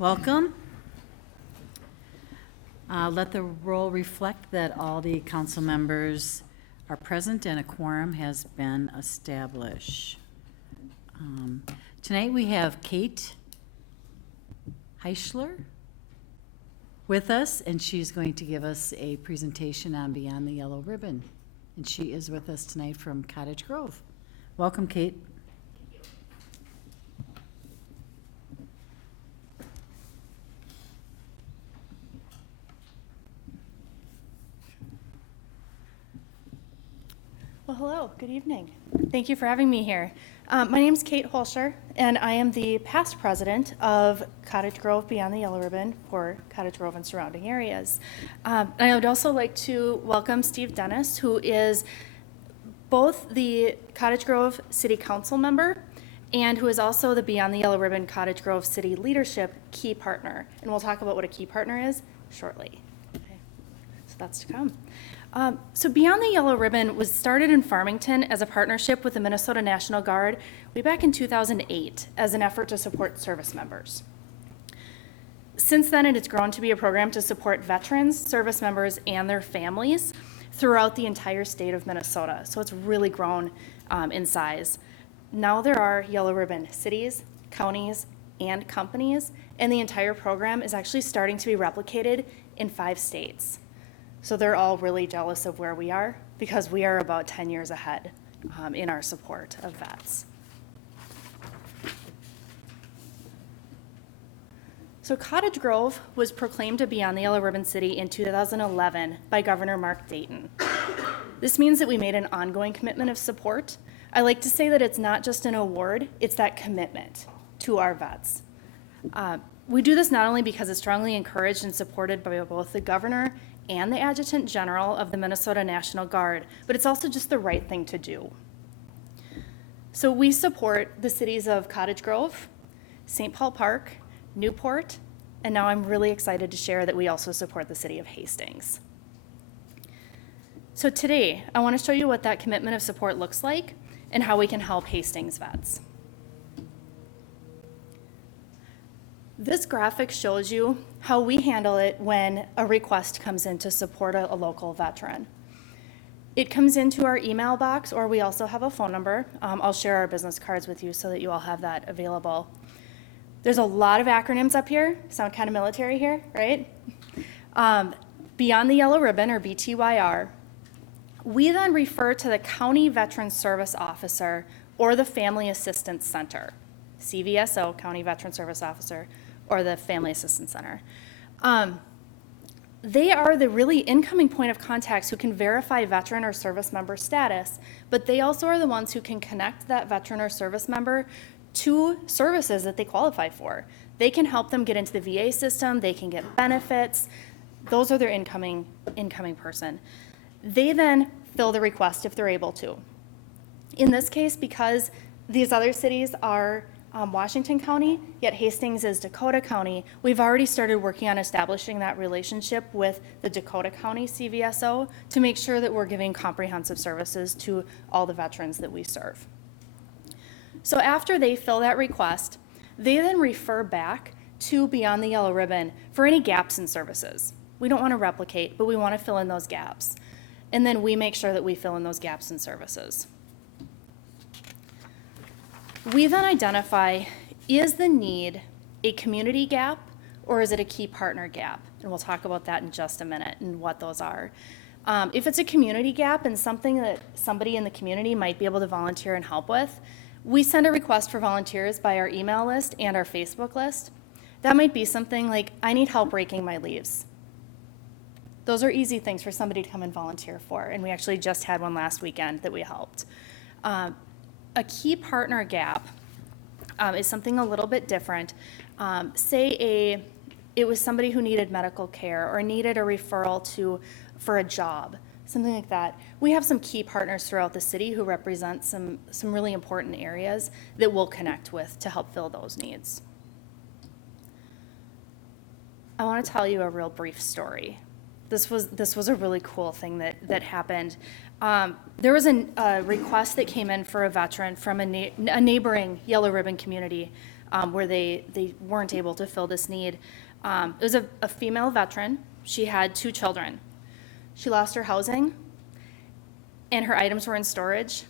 Welcome. Let the roll reflect that all the council members are present and a quorum has been established. Tonight we have Kate Heischler with us, and she's going to give us a presentation on Beyond the Yellow Ribbon. And she is with us tonight from Cottage Grove. Welcome, Kate. Well, hello, good evening. Thank you for having me here. My name is Kate Holscher, and I am the past president of Cottage Grove Beyond the Yellow Ribbon for Cottage Grove and surrounding areas. I would also like to welcome Steve Dennis, who is both the Cottage Grove City Council member and who is also the Beyond the Yellow Ribbon Cottage Grove City Leadership Key Partner. And we'll talk about what a key partner is shortly. Okay. So that's to come. So Beyond the Yellow Ribbon was started in Farmington as a partnership with the Minnesota National Guard way back in 2008 as an effort to support service members. Since then, it has grown to be a program to support veterans, service members, and their families throughout the entire state of Minnesota. So it's really grown in size. Now there are Yellow Ribbon cities, counties, and companies, and the entire program is actually starting to be replicated in 5 states. So they're all really jealous of where we are because we are about 10 years ahead in our support of vets. So Cottage Grove was proclaimed to be on the Yellow Ribbon City in 2011 by Governor Mark Dayton. This means that we made an ongoing commitment of support. I like to say that it's not just an award, it's that commitment to our vets. We do this not only because it's strongly encouraged and supported by both the governor and the Adjutant General of the Minnesota National Guard, but it's also just the right thing to do. So we support the cities of Cottage Grove, St. Paul Park, Newport, and now I'm really excited to share that we also support the city of Hastings. So today, I want to show you what that commitment of support looks like and how we can help Hastings vets. This graphic shows you how we handle it when a request comes in to support a local veteran. It comes into our email box, or we also have a phone number. I'll share our business cards with you so that you all have that available. There's a lot of acronyms up here. Sound kind of military here, right? Beyond the Yellow Ribbon, or BTYR. We then refer to the County Veteran Service Officer or the Family Assistance Center, CVSO, County Veteran Service Officer, or the Family Assistance Center. They are the really incoming point of contacts who can verify veteran or service member status, but they also are the ones who can connect that veteran or service member to services that they qualify for. They can help them get into the VA system, they can get benefits. Those are their incoming person. They then fill the request if they're able to. In this case, because these other cities are Washington County, yet Hastings is Dakota County, we've already started working on establishing that relationship with the Dakota County CVSO to make sure that we're giving comprehensive services to all the veterans that we serve. So after they fill that request, they then refer back to Beyond the Yellow Ribbon for any gaps in services. We don't want to replicate, but we want to fill in those gaps. And then we make sure that we fill in those gaps in services. We then identify, is the need a community gap or is it a key partner gap? And we'll talk about that in just a minute and what those are. If it's a community gap and something that somebody in the community might be able to volunteer and help with, we send a request for volunteers by our email list and our Facebook list. That might be something like, I need help raking my leaves. Those are easy things for somebody to come and volunteer for, and we actually just had one last weekend that we helped. A key partner gap is something a little bit different. Say it was somebody who needed medical care or needed a referral for a job, something like that. We have some key partners throughout the city who represent some really important areas that we'll connect with to help fill those needs. I want to tell you a real brief story. This was a really cool thing that happened. There was a request that came in for a veteran from a neighboring Yellow Ribbon community where they weren't able to fill this need. It was a female veteran. She had 2 children. She lost her housing, and her items were in storage.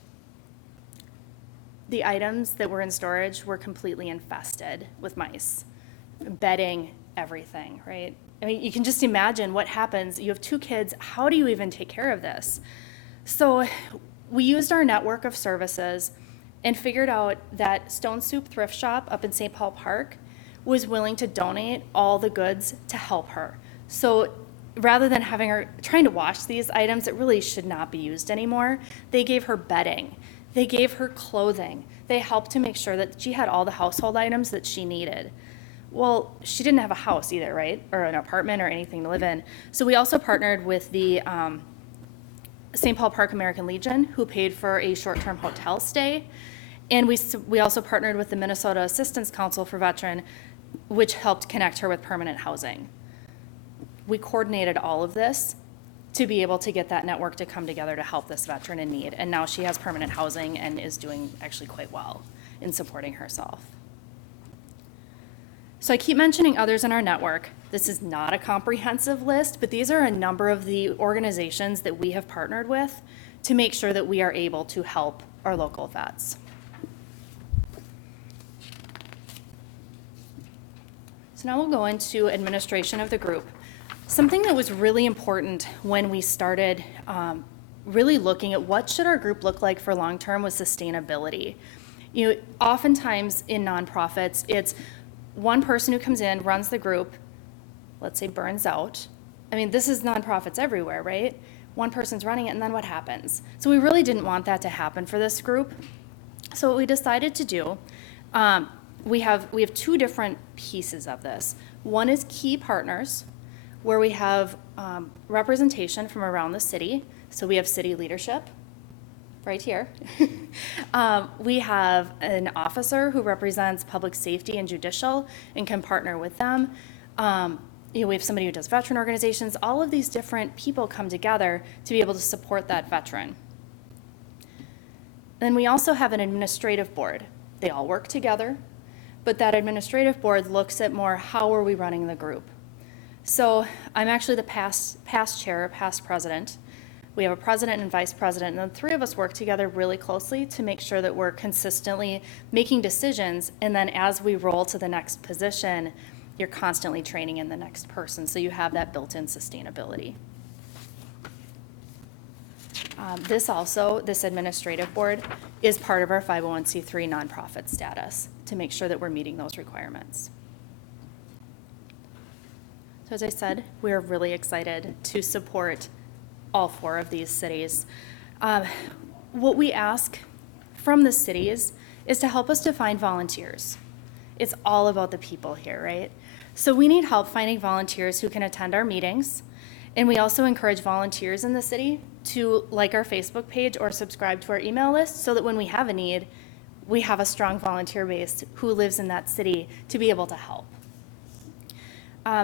The items that were in storage were completely infested with mice, bedding, everything, right? I mean, you can just imagine what happens. You have 2 kids. How do you even take care of this? So we used our network of services and figured out that Stone Soup Thrift Shop up in St. Paul Park was willing to donate all the goods to help her. So rather than having her trying to wash these items that really should not be used anymore, they gave her bedding. They gave her clothing. They helped to make sure that she had all the household items that she needed. Well, she didn't have a house either, right? Or an apartment or anything to live in. So we also partnered with the St. Paul Park American Legion, who paid for a short-term hotel stay. And we also partnered with the Minnesota Assistance Council for Veteran, which helped connect her with permanent housing. We coordinated all of this to be able to get that network to come together to help this veteran in need. And now she has permanent housing and is doing actually quite well in supporting herself. So I keep mentioning others in our network. This is not a comprehensive list, but these are a number of the organizations that we have partnered with to make sure that we are able to help our local vets. So now we'll go into administration of the group. Something that was really important when we started really looking at what should our group look like for long-term was sustainability. You know, oftentimes in nonprofits, it's one person who comes in, runs the group, let's say burns out. I mean, this is nonprofits everywhere, right? One person's running it, and then what happens? So we really didn't want that to happen for this group. So what we decided to do, we have 2 different pieces of this. One is key partners, where we have representation from around the city. So we have city leadership, right here. We have an officer who represents public safety and judicial and can partner with them. We have somebody who does veteran organizations. All of these different people come together to be able to support that veteran. Then we also have an administrative board. They all work together, but that administrative board looks at more how are we running the group. So I'm actually the past chair, past president. We have a president and vice president, and the 3 of us work together really closely to make sure that we're consistently making decisions, and then as we roll to the next position, you're constantly training in the next person, so you have that built-in sustainability. This administrative board is part of our 501c3 nonprofit status to make sure that we're meeting those requirements. So as I said, we're really excited to support all 4 of these cities. What we ask from the cities is to help us to find volunteers. It's all about the people here, right? So we need help finding volunteers who can attend our meetings, and we also encourage volunteers in the city to like our Facebook page or subscribe to our email list so that when we have a need, we have a strong volunteer base who lives in that city to be able to help.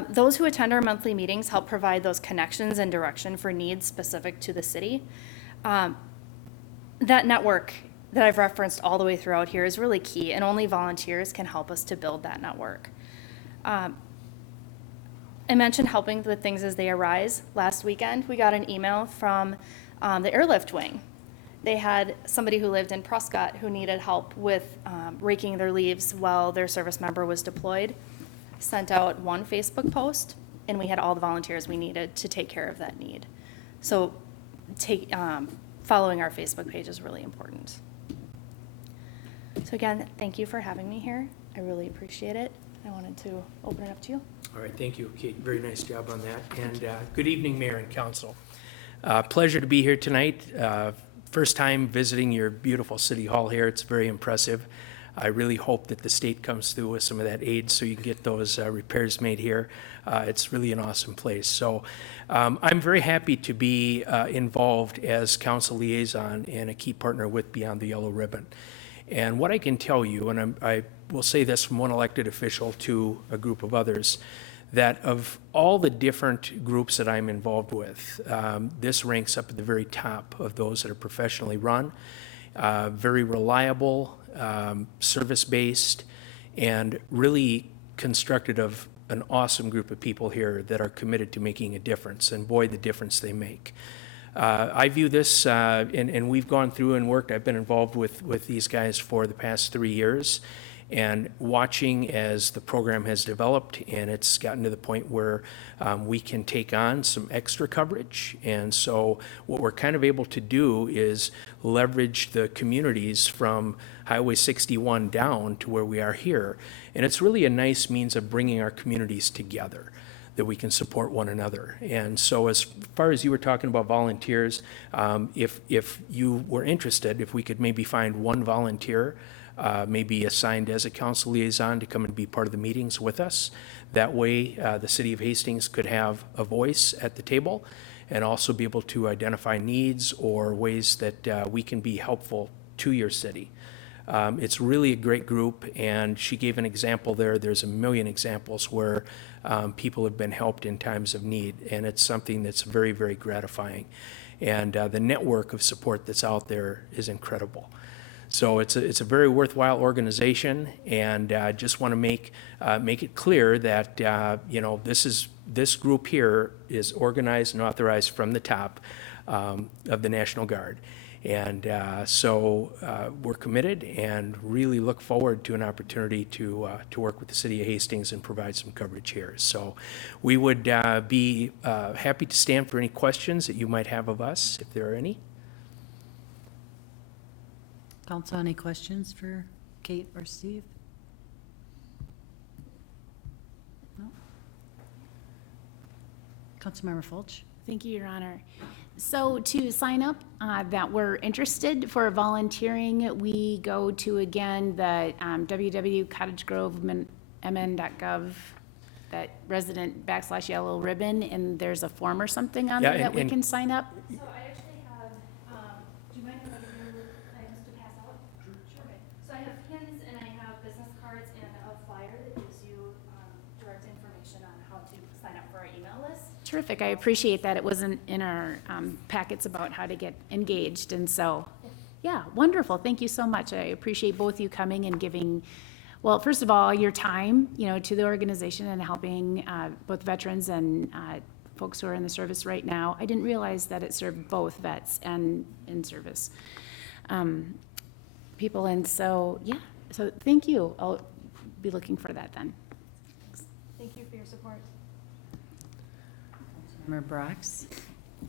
Those who attend our monthly meetings help provide those connections and direction for needs specific to the city. That network that I've referenced all the way throughout here is really key, and only volunteers can help us to build that network. I mentioned helping with things as they arise. Last weekend, we got an email from the airlift wing. They had somebody who lived in Prescott who needed help with raking their leaves while their service member was deployed. Sent out one Facebook post, and we had all the volunteers we needed to take care of that need. So following our Facebook page is really important. So again, thank you for having me here. I really appreciate it. I wanted to open it up to you. All right, thank you, Kate. Very nice job on that. And good evening, Mayor and Council. Pleasure to be here tonight. First time visiting your beautiful City Hall here. It's very impressive. I really hope that the state comes through with some of that aid so you can get those repairs made here. It's really an awesome place. So I'm very happy to be involved as council liaison and a key partner with Beyond the Yellow Ribbon. And what I can tell you, and I will say this from one elected official to a group of others, that of all the different groups that I'm involved with, this ranks up at the very top of those that are professionally run, very reliable, service-based, and really constructed of an awesome group of people here that are committed to making a difference, and boy, the difference they make. I view this, and we've gone through and worked, I've been involved with these guys for the past 3 years, and watching as the program has developed and it's gotten to the point where we can take on some extra coverage. And so what we're kind of able to do is leverage the communities from Highway 61 down to where we are here. And it's really a nice means of bringing our communities together, that we can support one another. And so as far as you were talking about volunteers, if you were interested, if we could maybe find one volunteer, maybe assigned as a council liaison to come and be part of the meetings with us. That way, the city of Hastings could have a voice at the table and also be able to identify needs or ways that we can be helpful to your city. It's really a great group, and she gave an example there. There's a million examples where people have been helped in times of need, and it's something that's very, very gratifying. And the network of support that's out there is incredible. So it's a very worthwhile organization, and just want to make it clear that this group here is organized and authorized from the top of the National Guard. And so we're committed and really look forward to an opportunity to work with the city of Hastings and provide some coverage here. So we would be happy to stand for any questions that you might have of us, if there are any. Council, any questions for Kate or Steve? No? Councilmember Fulch? Thank you, Your Honor. So to sign up that we're interested for volunteering, we go to, again, the www.cottagegrovemn.gov, that resident /yellow ribbon, and there's a form or something on Yeah, there that we and- can sign up. So I actually have, do you mind if I just to pass out? Sure. Okay. So I have pins and I have business cards and a flyer that gives you direct information on how to sign up for our email list. Terrific, I appreciate that. It wasn't in our packets about how to get engaged, and so, yeah, wonderful. Thank you so much. I appreciate both you coming and giving, well, first of all, your time, to the organization and helping both veterans and folks who are in the service right now. I didn't realize that it served both vets and in-service people, and so, yeah, so thank you. I'll be looking for that then. Thank you for your support. Member Brox?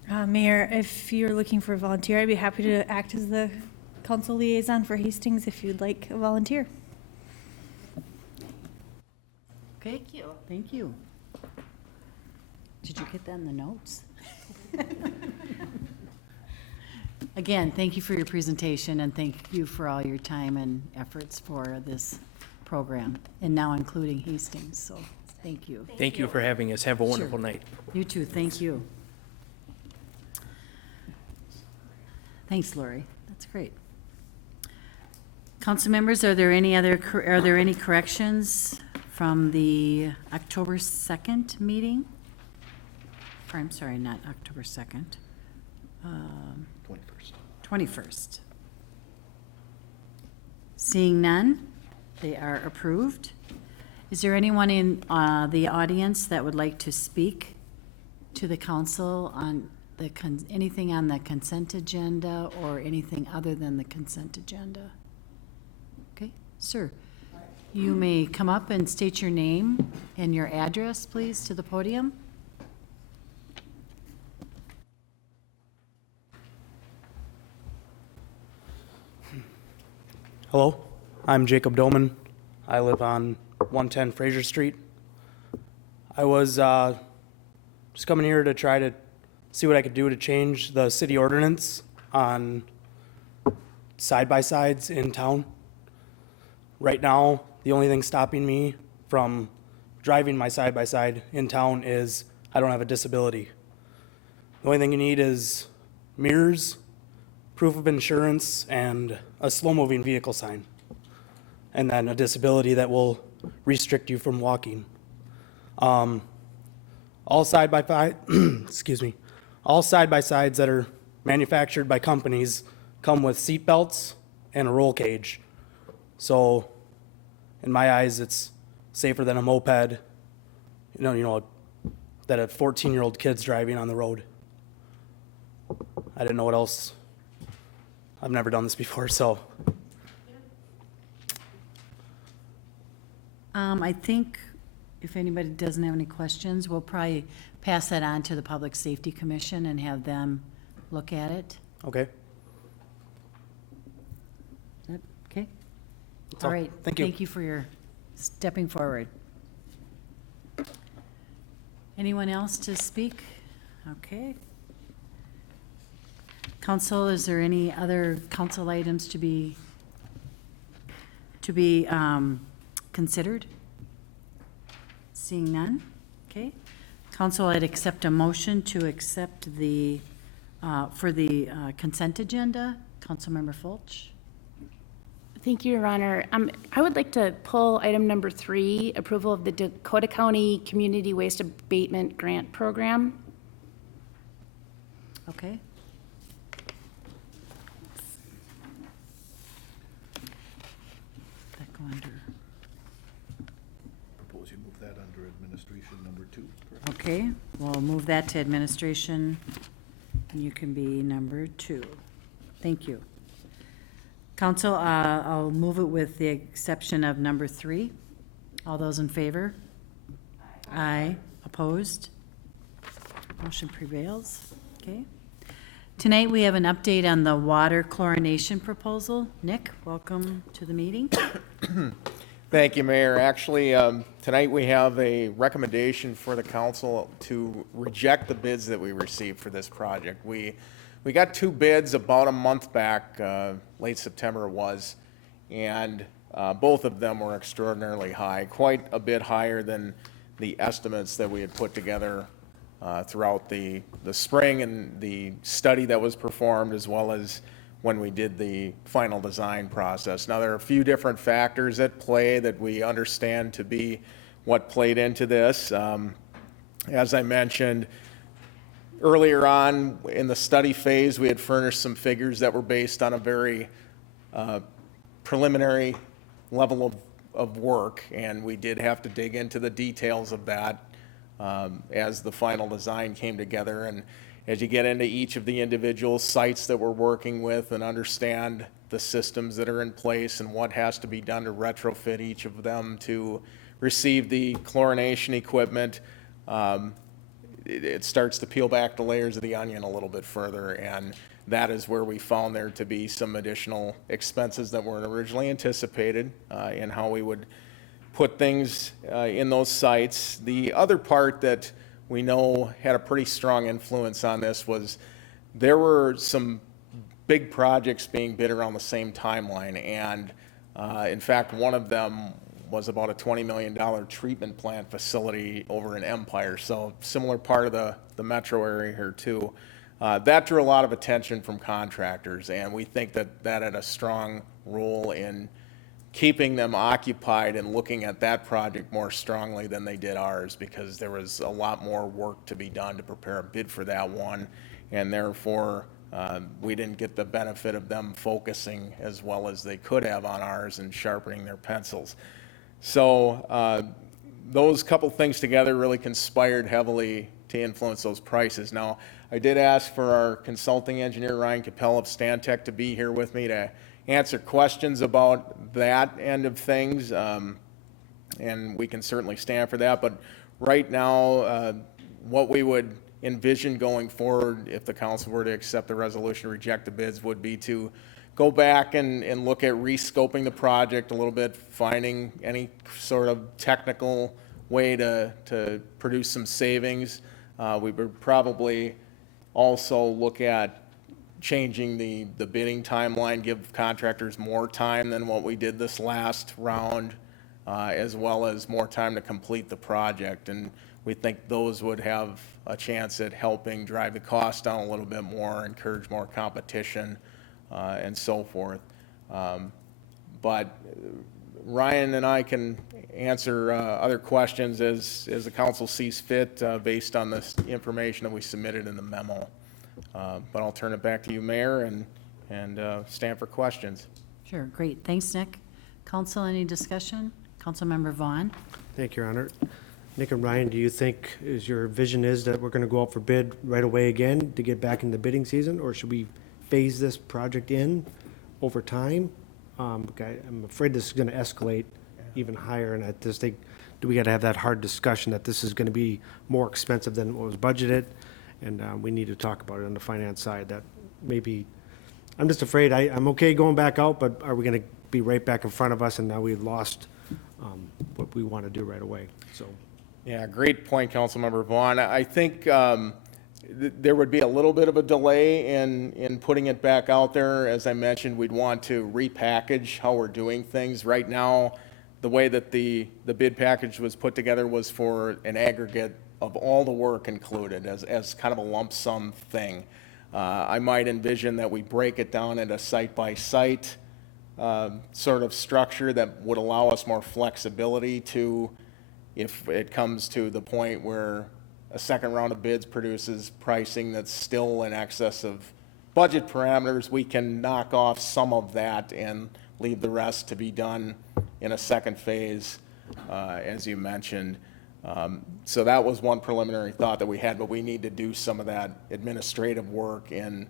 Mayor, if you're looking for a volunteer, I'd be happy to act as the council liaison for Hastings if you'd like a volunteer. Okay. Thank you. Did you get that in the notes? Again, thank you for your presentation, and thank you for all your time and efforts for this program, and now including Hastings, so thank you. Thank you for having us. Have a wonderful night. You too, thank you. Thanks, Lori. That's great. Council members, are there any corrections from the October 2nd meeting? Or, I'm sorry, not October 2nd. 21st. Seeing none, they are approved. Is there anyone in the audience that would like to speak to the council on anything on the consent agenda or anything other than the consent agenda? Okay, sir. You may come up and state your name and your address, please, to the podium. Hello, I'm Jacob Doman. I live on 110 Fraser Street. I was just coming here to try to see what I could do to change the city ordinance on side-by-sides in town. Right now, the only thing stopping me from driving my side-by-side in town is I don't have a disability. The only thing you need is mirrors, proof of insurance, and a slow-moving vehicle sign, and then a disability that will restrict you from walking. All excuse me, all side-by-sides that are manufactured by companies come with seat belts and a roll cage. So in my eyes, it's safer than a moped, that a 14-year-old kid's driving on the road. I didn't know what else. I've never done this before, so. I think if anybody doesn't have any questions, we'll probably pass that on to the Public Safety Commission and have them look at it. Okay. Is that okay? That's All right. Thank you. Thank you for your stepping forward. Anyone else to speak? Okay. Council, is there any other council items to be considered? Seeing none? Okay. Council, I'd accept a motion to accept the, for the consent agenda. Councilmember Fulch? Thank you, Your Honor. I would like to pull item number 3, approval of the Dakota County Community Waste Abatement Grant Program. Okay. That go under, Propose you move that under administration number 2, correct? okay, we'll move that to administration, and you can be number 2. Thank you. Council, I'll move it with the exception of number 3. All those in favor? Aye. Opposed? Motion prevails. Okay. Tonight, we have an update on the water chlorination proposal. Nick, welcome to the meeting. Thank you, Mayor. Actually, tonight we have a recommendation for the council to reject the bids that we received for this project. We got 2 bids about a month back, late September it was, and both of them were extraordinarily high, quite a bit higher than the estimates that we had put together throughout the spring and the study that was performed, as well as when we did the final design process. Now, there are a few different factors at play that we understand to be what played into this. As I mentioned, earlier on in the study phase, we had furnished some figures that were based on a very preliminary level of work, and we did have to dig into the details of that as the final design came together. And as you get into each of the individual sites that we're working with and understand the systems that are in place and what has to be done to retrofit each of them to receive the chlorination equipment, it starts to peel back the layers of the onion a little bit further, and that is where we found there to be some additional expenses that weren't originally anticipated in how we would put things in those sites. The other part that we know had a pretty strong influence on this was there were some big projects being bid around the same timeline, and in fact, one of them was about a $20 million treatment plant facility over in Empire, so similar part of the metro area here too. That drew a lot of attention from contractors, and we think that that had a strong role in keeping them occupied and looking at that project more strongly than they did ours, because there was a lot more work to be done to prepare a bid for that one, and therefore we didn't get the benefit of them focusing as well as they could have on ours and sharpening their pencils. So those couple things together really conspired heavily to influence those prices. Now, I did ask for our consulting engineer, Ryan Capell of Stantec, to be here with me to answer questions about that end of things, and we can certainly stand for that. But right now, what we would envision going forward, if the council were to accept the resolution to reject the bids, would be to go back and look at rescoping the project a little bit, finding any sort of technical way to produce some savings. We would probably also look at changing the bidding timeline, give contractors more time than what we did this last round, as well as more time to complete the project. And we think those would have a chance at helping drive the cost down a little bit more, encourage more competition, and so forth. But Ryan and I can answer other questions as the council sees fit based on this information that we submitted in the memo. But I'll turn it back to you, Mayor, and stand for questions. Sure, great. Thanks, Nick. Council, any discussion, Councilmember Vaughn? Thank you, Your Honor. Nick and Ryan, do you think your vision is that we're going to go out for bid right away again to get back in the bidding season, or should we phase this project in over time? I'm afraid this is going to escalate even higher, and I just think, do we got to have that hard discussion that this is going to be more expensive than what was budgeted, and we need to talk about it on the finance side. That maybe, I'm just afraid, I'm okay going back out, but are we going to be right back in front of us, and now we've lost what we want to do right away? So. Yeah, great point, Councilmember Vaughn. I think there would be a little bit of a delay in putting it back out there. As I mentioned, we'd want to repackage how we're doing things. Right now, the way that the bid package was put together was for an aggregate of all the work included as kind of a lump sum thing. I might envision that we break it down into site-by-site sort of structure that would allow us more flexibility to, if it comes to the point where a second round of bids produces pricing that's still in excess of budget parameters, we can knock off some of that and leave the rest to be done in a second phase, as you mentioned. So that was one preliminary thought that we had, but we need to do some of that administrative work in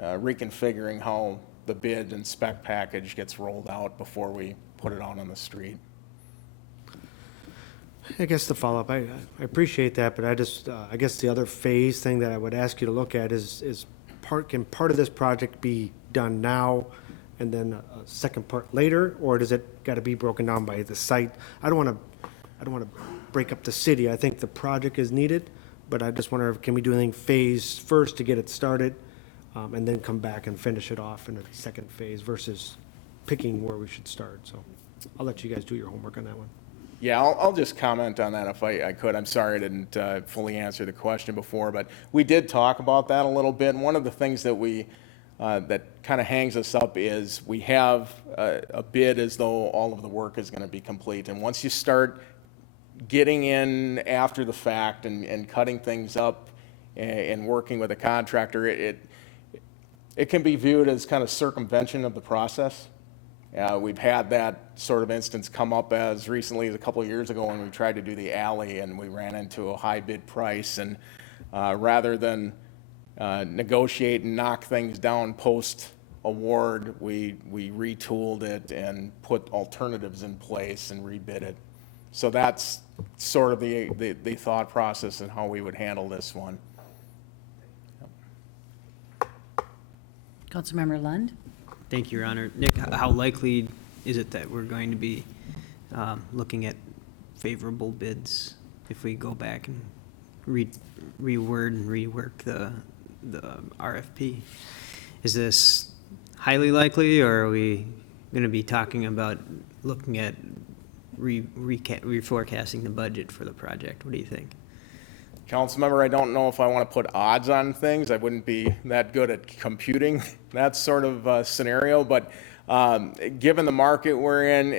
reconfiguring how the bid and spec package gets rolled out before we put it out on the street. I guess the follow-up, I appreciate that, but I guess the other phase thing that I would ask you to look at is can part of this project be done now and then a second part later, or does it got to be broken down by the site? I don't want to break up the city. I think the project is needed, but I just wonder, can we do anything phase first to get it started, and then come back and finish it off in a second phase versus picking where we should start? So I'll let you guys do your homework on that one. Yeah, I'll just comment on that if I could. I'm sorry I didn't fully answer the question before, but we did talk about that a little bit. And one of the things that that kind of hangs us up is we have a bid as though all of the work is going to be complete. And once you start getting in after the fact and cutting things up and working with a contractor, it can be viewed as kind of circumvention of the process. We've had that sort of instance come up as recently as a couple of years ago when we tried to do the alley and we ran into a high bid price, and rather than negotiate and knock things down post award, we retooled it and put alternatives in place and rebid it. So that's sort of the thought process and how we would handle this one. Councilmember Lund? Thank you, Your Honor. Nick, how likely is it that we're going to be looking at favorable bids if we go back and reword and rework the RFP? Is this highly likely, or are we going to be talking about looking at reforecasting the budget for the project? What do you think? Councilmember, I don't know if I want to put odds on things. I wouldn't be that good at computing that sort of scenario, but given the market we're in,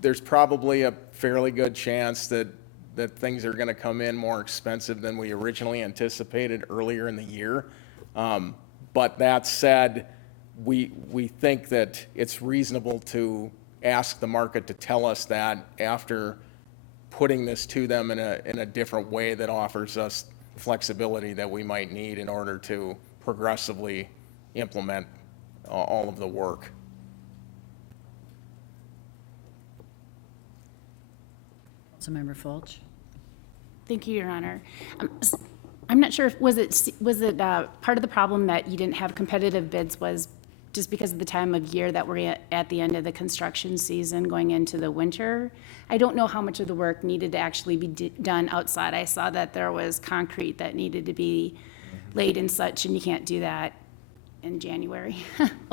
there's probably a fairly good chance that things are going to come in more expensive than we originally anticipated earlier in the year. But that said, we think that it's reasonable to ask the market to tell us that after putting this to them in a different way that offers us flexibility that we might need in order to progressively implement all of the work. Councilmember Fulch? Thank you, Your Honor. I'm not sure if, was it part of the problem that you didn't have competitive bids was just because of the time of year that we're at the end of the construction season going into the winter? I don't know how much of the work needed to actually be done outside. I saw that there was concrete that needed to be laid and such, and you can't do that in January.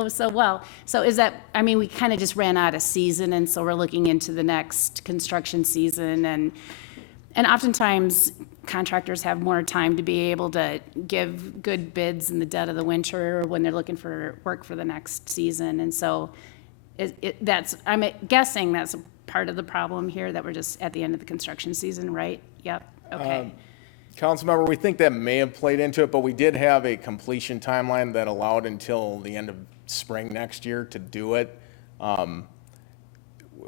So is that, I mean, we kind of just ran out of season, and so we're looking into the next construction season, and oftentimes contractors have more time to be able to give good bids in the dead of the winter when they're looking for work for the next season. And so I'm guessing that's a part of the problem here, that we're just at the end of the construction season, right? Yep, okay. Councilmember, we think that may have played into it, but we did have a completion timeline that allowed until the end of spring next year to do it.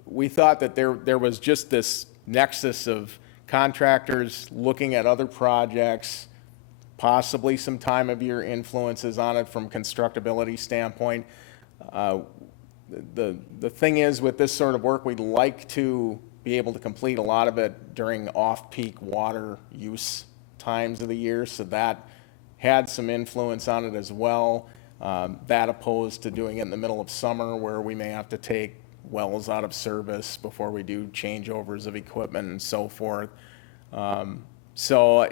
we thought that there was just this nexus of contractors looking at other projects, possibly some time of year influences on it from constructability standpoint. The thing is, with this sort of work, we'd like to be able to complete a lot of it during off-peak water use times of the year, so that had some influence on it as well. That opposed to doing it in the middle of summer where we may have to take wells out of service before we do changeovers of equipment and so forth. So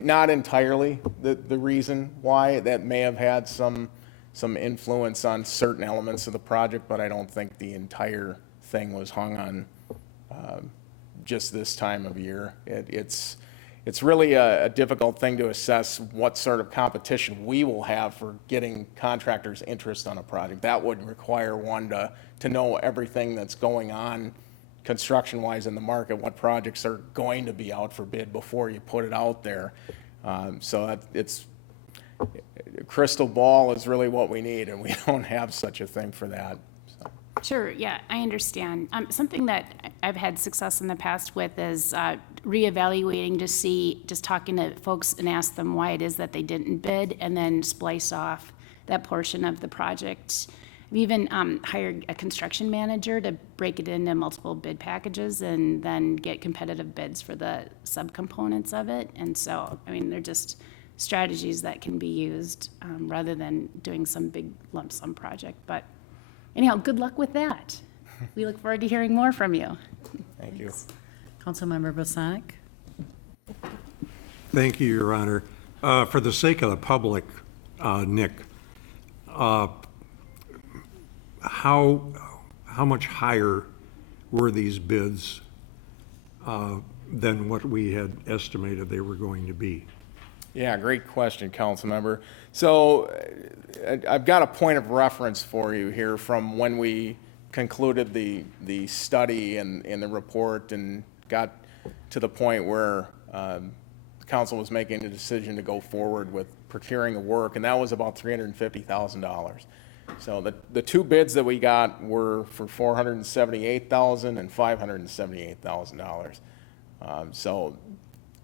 not entirely the reason why. That may have had some influence on certain elements of the project, but I don't think the entire thing was hung on just this time of year. It's really a difficult thing to assess what sort of competition we will have for getting contractors' interest on a project. That would require one to know everything that's going on construction-wise in the market, what projects are going to be out for bid before you put it out there. So it's crystal ball is really what we need, and we don't have such a thing for that. So. Sure, yeah, I understand. Something that I've had success in the past with is reevaluating to see, just talking to folks and ask them why it is that they didn't bid, and then splice off that portion of the project. I've even hired a construction manager to break it into multiple bid packages and then get competitive bids for the subcomponents of it. And so, I mean, they're just strategies that can be used rather than doing some big lump sum project. But anyhow, good luck with that. We look forward to hearing more from you. Thank you. Councilmember Bosanic? Thank you, Your Honor. For the sake of the public, Nick, how much higher were these bids than what we had estimated they were going to be? Yeah, great question, council member. So I've got a point of reference for you here from when we concluded the study and the report and got to the point where the council was making a decision to go forward with procuring the work, and that was about $350,000. So the two bids that we got were for $478,000 and $578,000. So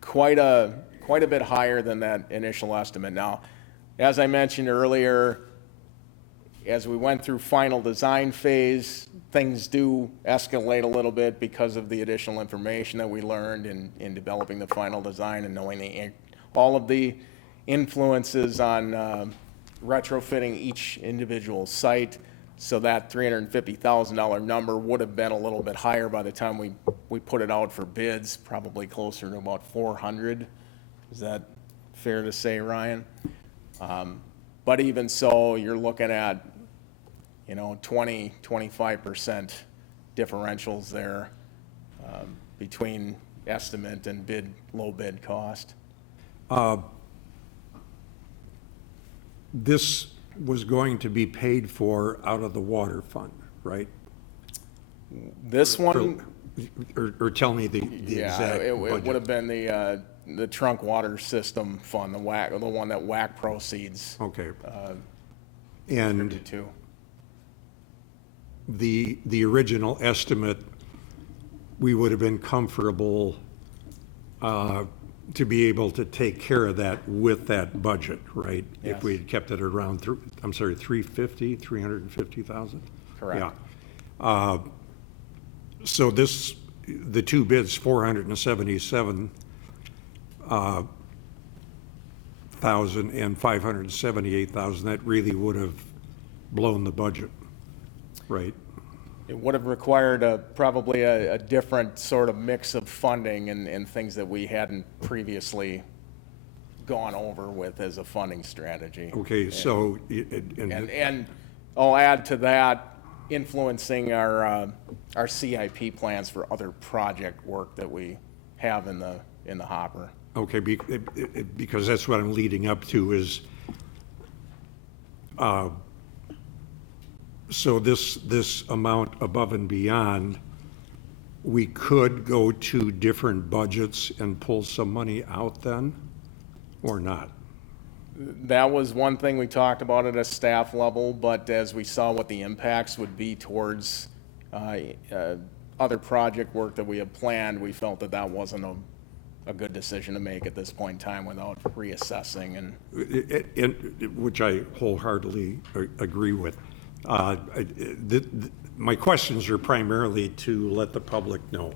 quite a bit higher than that initial estimate. Now, as I mentioned earlier, as we went through final design phase, things do escalate a little bit because of the additional information that we learned in developing the final design and knowing all of the influences on retrofitting each individual site. So that $350,000 number would have been a little bit higher by the time we put it out for bids, probably closer to about 400. Is that fair to say, Ryan? But even so, you're looking at, 20-25% differentials there between estimate and low bid cost. This was going to be paid for out of the water fund, right? This one, or tell me the exact it budget. would have been the trunk water system fund, the one that WAC proceeds. Okay. And to. the original estimate, we would have been comfortable to be able to take care of that with that budget, right? Yes. If we had kept it around, 350,000? Correct. Yeah. So the two bids, 477,000 and 578,000, that really would have blown the budget, right? It would have required probably a different sort of mix of funding and things that we hadn't previously gone over with as a funding strategy. Okay, so, And I'll add to that, influencing our CIP plans for other project work that we have in the hopper. okay, because that's what I'm leading up to is, so this amount above and beyond, we could go to different budgets and pull some money out then, or not? That was one thing we talked about at a staff level, but as we saw what the impacts would be towards other project work that we had planned, we felt that that wasn't a good decision to make at this point in time without reassessing and. Which I wholeheartedly agree with. My questions are primarily to let the public know,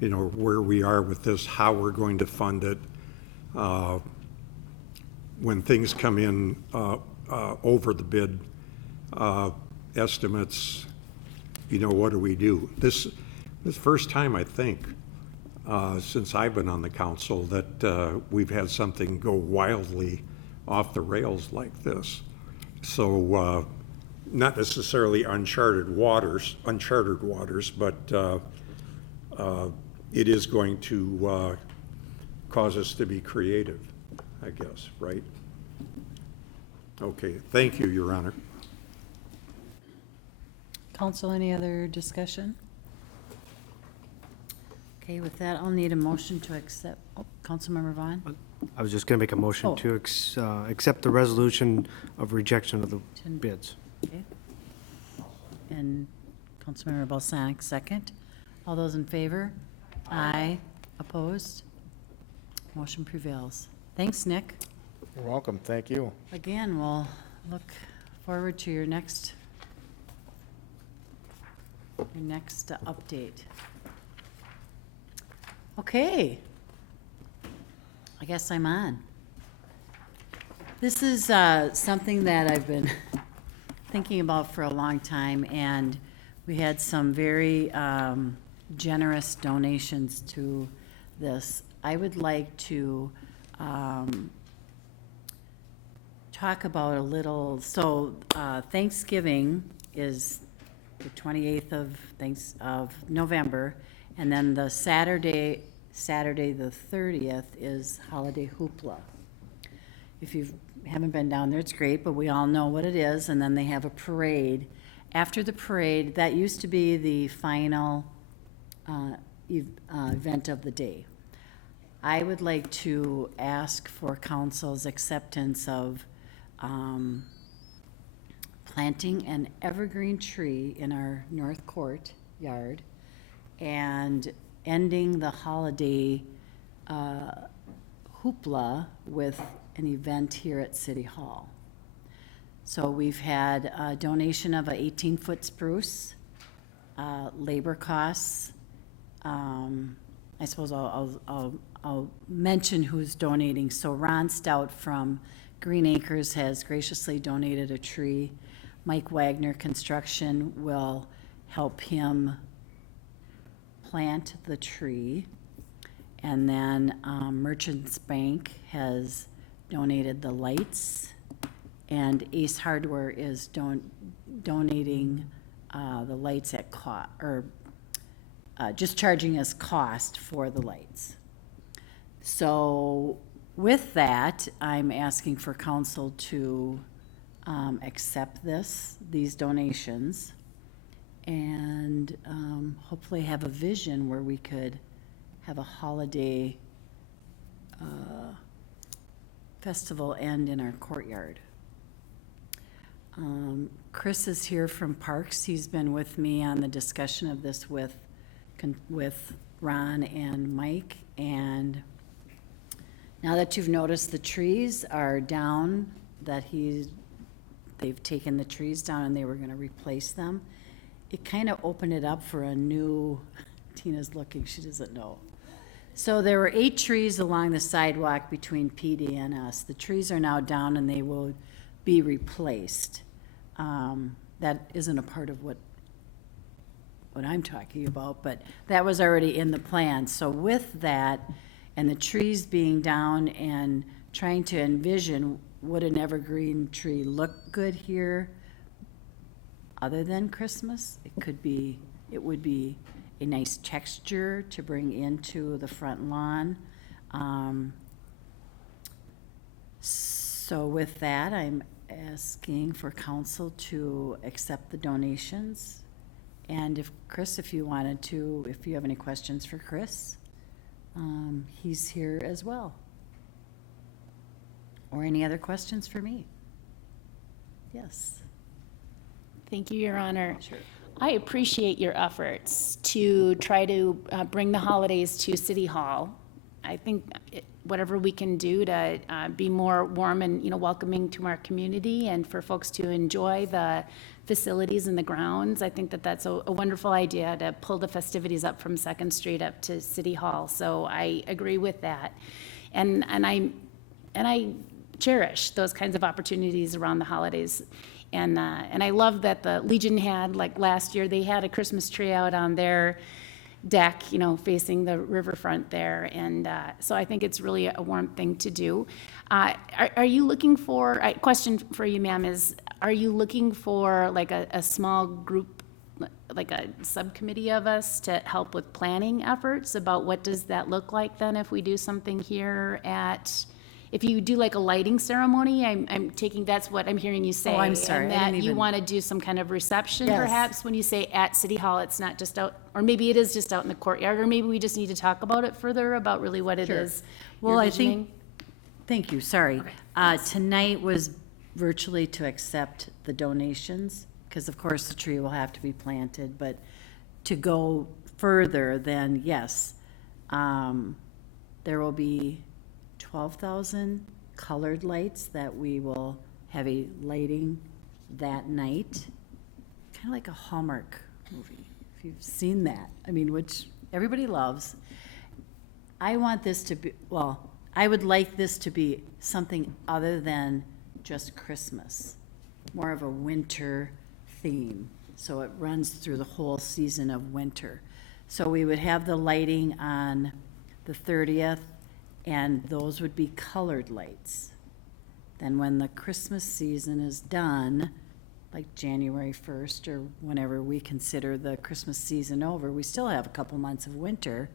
where we are with this, how we're going to fund it. When things come in over the bid estimates, what do we do? This first time, I think, since I've been on the council that we've had something go wildly off the rails like this. So not necessarily uncharted waters, but it is going to cause us to be creative, I guess, right? Okay, thank you, Your Honor. Council, any other discussion? Okay, with that, I'll need a motion to accept, Councilmember Vaughn? I was just going to make a motion to accept the resolution of rejection of the Ten. bids. Okay. And Councilmember Balsanic, second. All those in favor? Aye. Opposed? Motion prevails. Thanks, Nick. You're welcome, thank you. Again, we'll look forward to your next update. Okay. I guess I'm on. This is something that I've been thinking about for a long time, and we had some very generous donations to this. I would like to talk about a little, so Thanksgiving is the 28th of November, and then the Saturday the 30th is Holiday Hoopla. If you haven't been down there, it's great, but we all know what it is, and then they have a parade. After the parade, that used to be the final event of the day. I would like to ask for council's acceptance of planting an evergreen tree in our north court yard and ending the holiday hoopla with an event here at City Hall. So we've had a donation of a 18-foot spruce, labor costs. I suppose I'll mention who's donating. So Ron Stout from Green Acres has graciously donated a tree. Mike Wagner Construction will help him plant the tree. And then Merchants Bank has donated the lights. And Ace Hardware is donating the lights at cost, or just charging us cost for the lights. So with that, I'm asking for council to accept these donations, and hopefully have a vision where we could have a holiday festival end in our courtyard. Chris is here from Parks. He's been with me on the discussion of this with Ron and Mike, and now that you've noticed the trees are down, that they've taken the trees down and they were gonna replace them, it kind of opened it up for a new, Tina's looking, she doesn't know. So there were 8 trees along the sidewalk between PD and us. The trees are now down and they will be replaced. That isn't a part of what I'm talking about, but that was already in the plan. So with that, and the trees being down and trying to envision, would an evergreen tree look good here other than Christmas? It would be a nice texture to bring into the front lawn. So with that, I'm asking for council to accept the donations. And if you have any questions for Chris, he's here as well. Or any other questions for me? Yes. Thank you, Your Honor. Sure. I appreciate your efforts to try to bring the holidays to City Hall. I think whatever we can do to be more warm and, welcoming to our community and for folks to enjoy the facilities and the grounds, I think that that's a wonderful idea to pull the festivities up from Second Street up to City Hall. So I agree with that. And I cherish those kinds of opportunities around the holidays. And I love that the Legion had, like last year, they had a Christmas tree out on their deck, facing the riverfront there. And so I think it's really a warm thing to do. Are you looking for, question for you, ma'am, is, are you looking for like a small group, like a subcommittee of us to help with planning efforts about what does that look like then if we do something here if you do like a lighting ceremony, I'm taking, that's what I'm hearing you say. Oh, I'm sorry, And I that didn't you even- want to do some kind of reception Yes. perhaps when you say at City Hall, it's not just out, or maybe it is just out in the courtyard, or maybe we just need to talk about it further about really what it Sure. is. Well, you're I visioning. think, thank you, sorry. Tonight was virtually to accept the donations, because of course the tree will have to be planted, but to go further, then yes, there will be 12,000 colored lights that we will have a lighting that night, kind of like a Hallmark movie, if you've seen that. I mean, which everybody loves. I want this to be, well, I would like this to be something other than just Christmas, more of a winter theme, so it runs through the whole season of winter. So we would have the lighting on the 30th, and those would be colored lights. Then when the Christmas season is done, like January 1st or whenever we consider the Christmas season over, we still have a couple months of winter.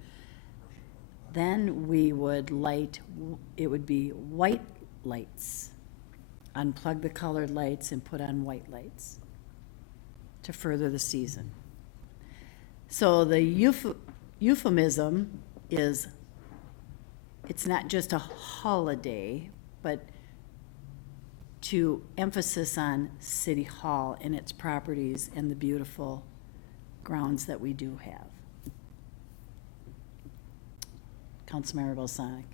Then we would light, it would be white lights. Unplug the colored lights and put on white lights to further the season. So the euphemism is, it's not just a holiday, but to emphasis on City Hall and its properties and the beautiful grounds that we do have. Councilmember Balsonic.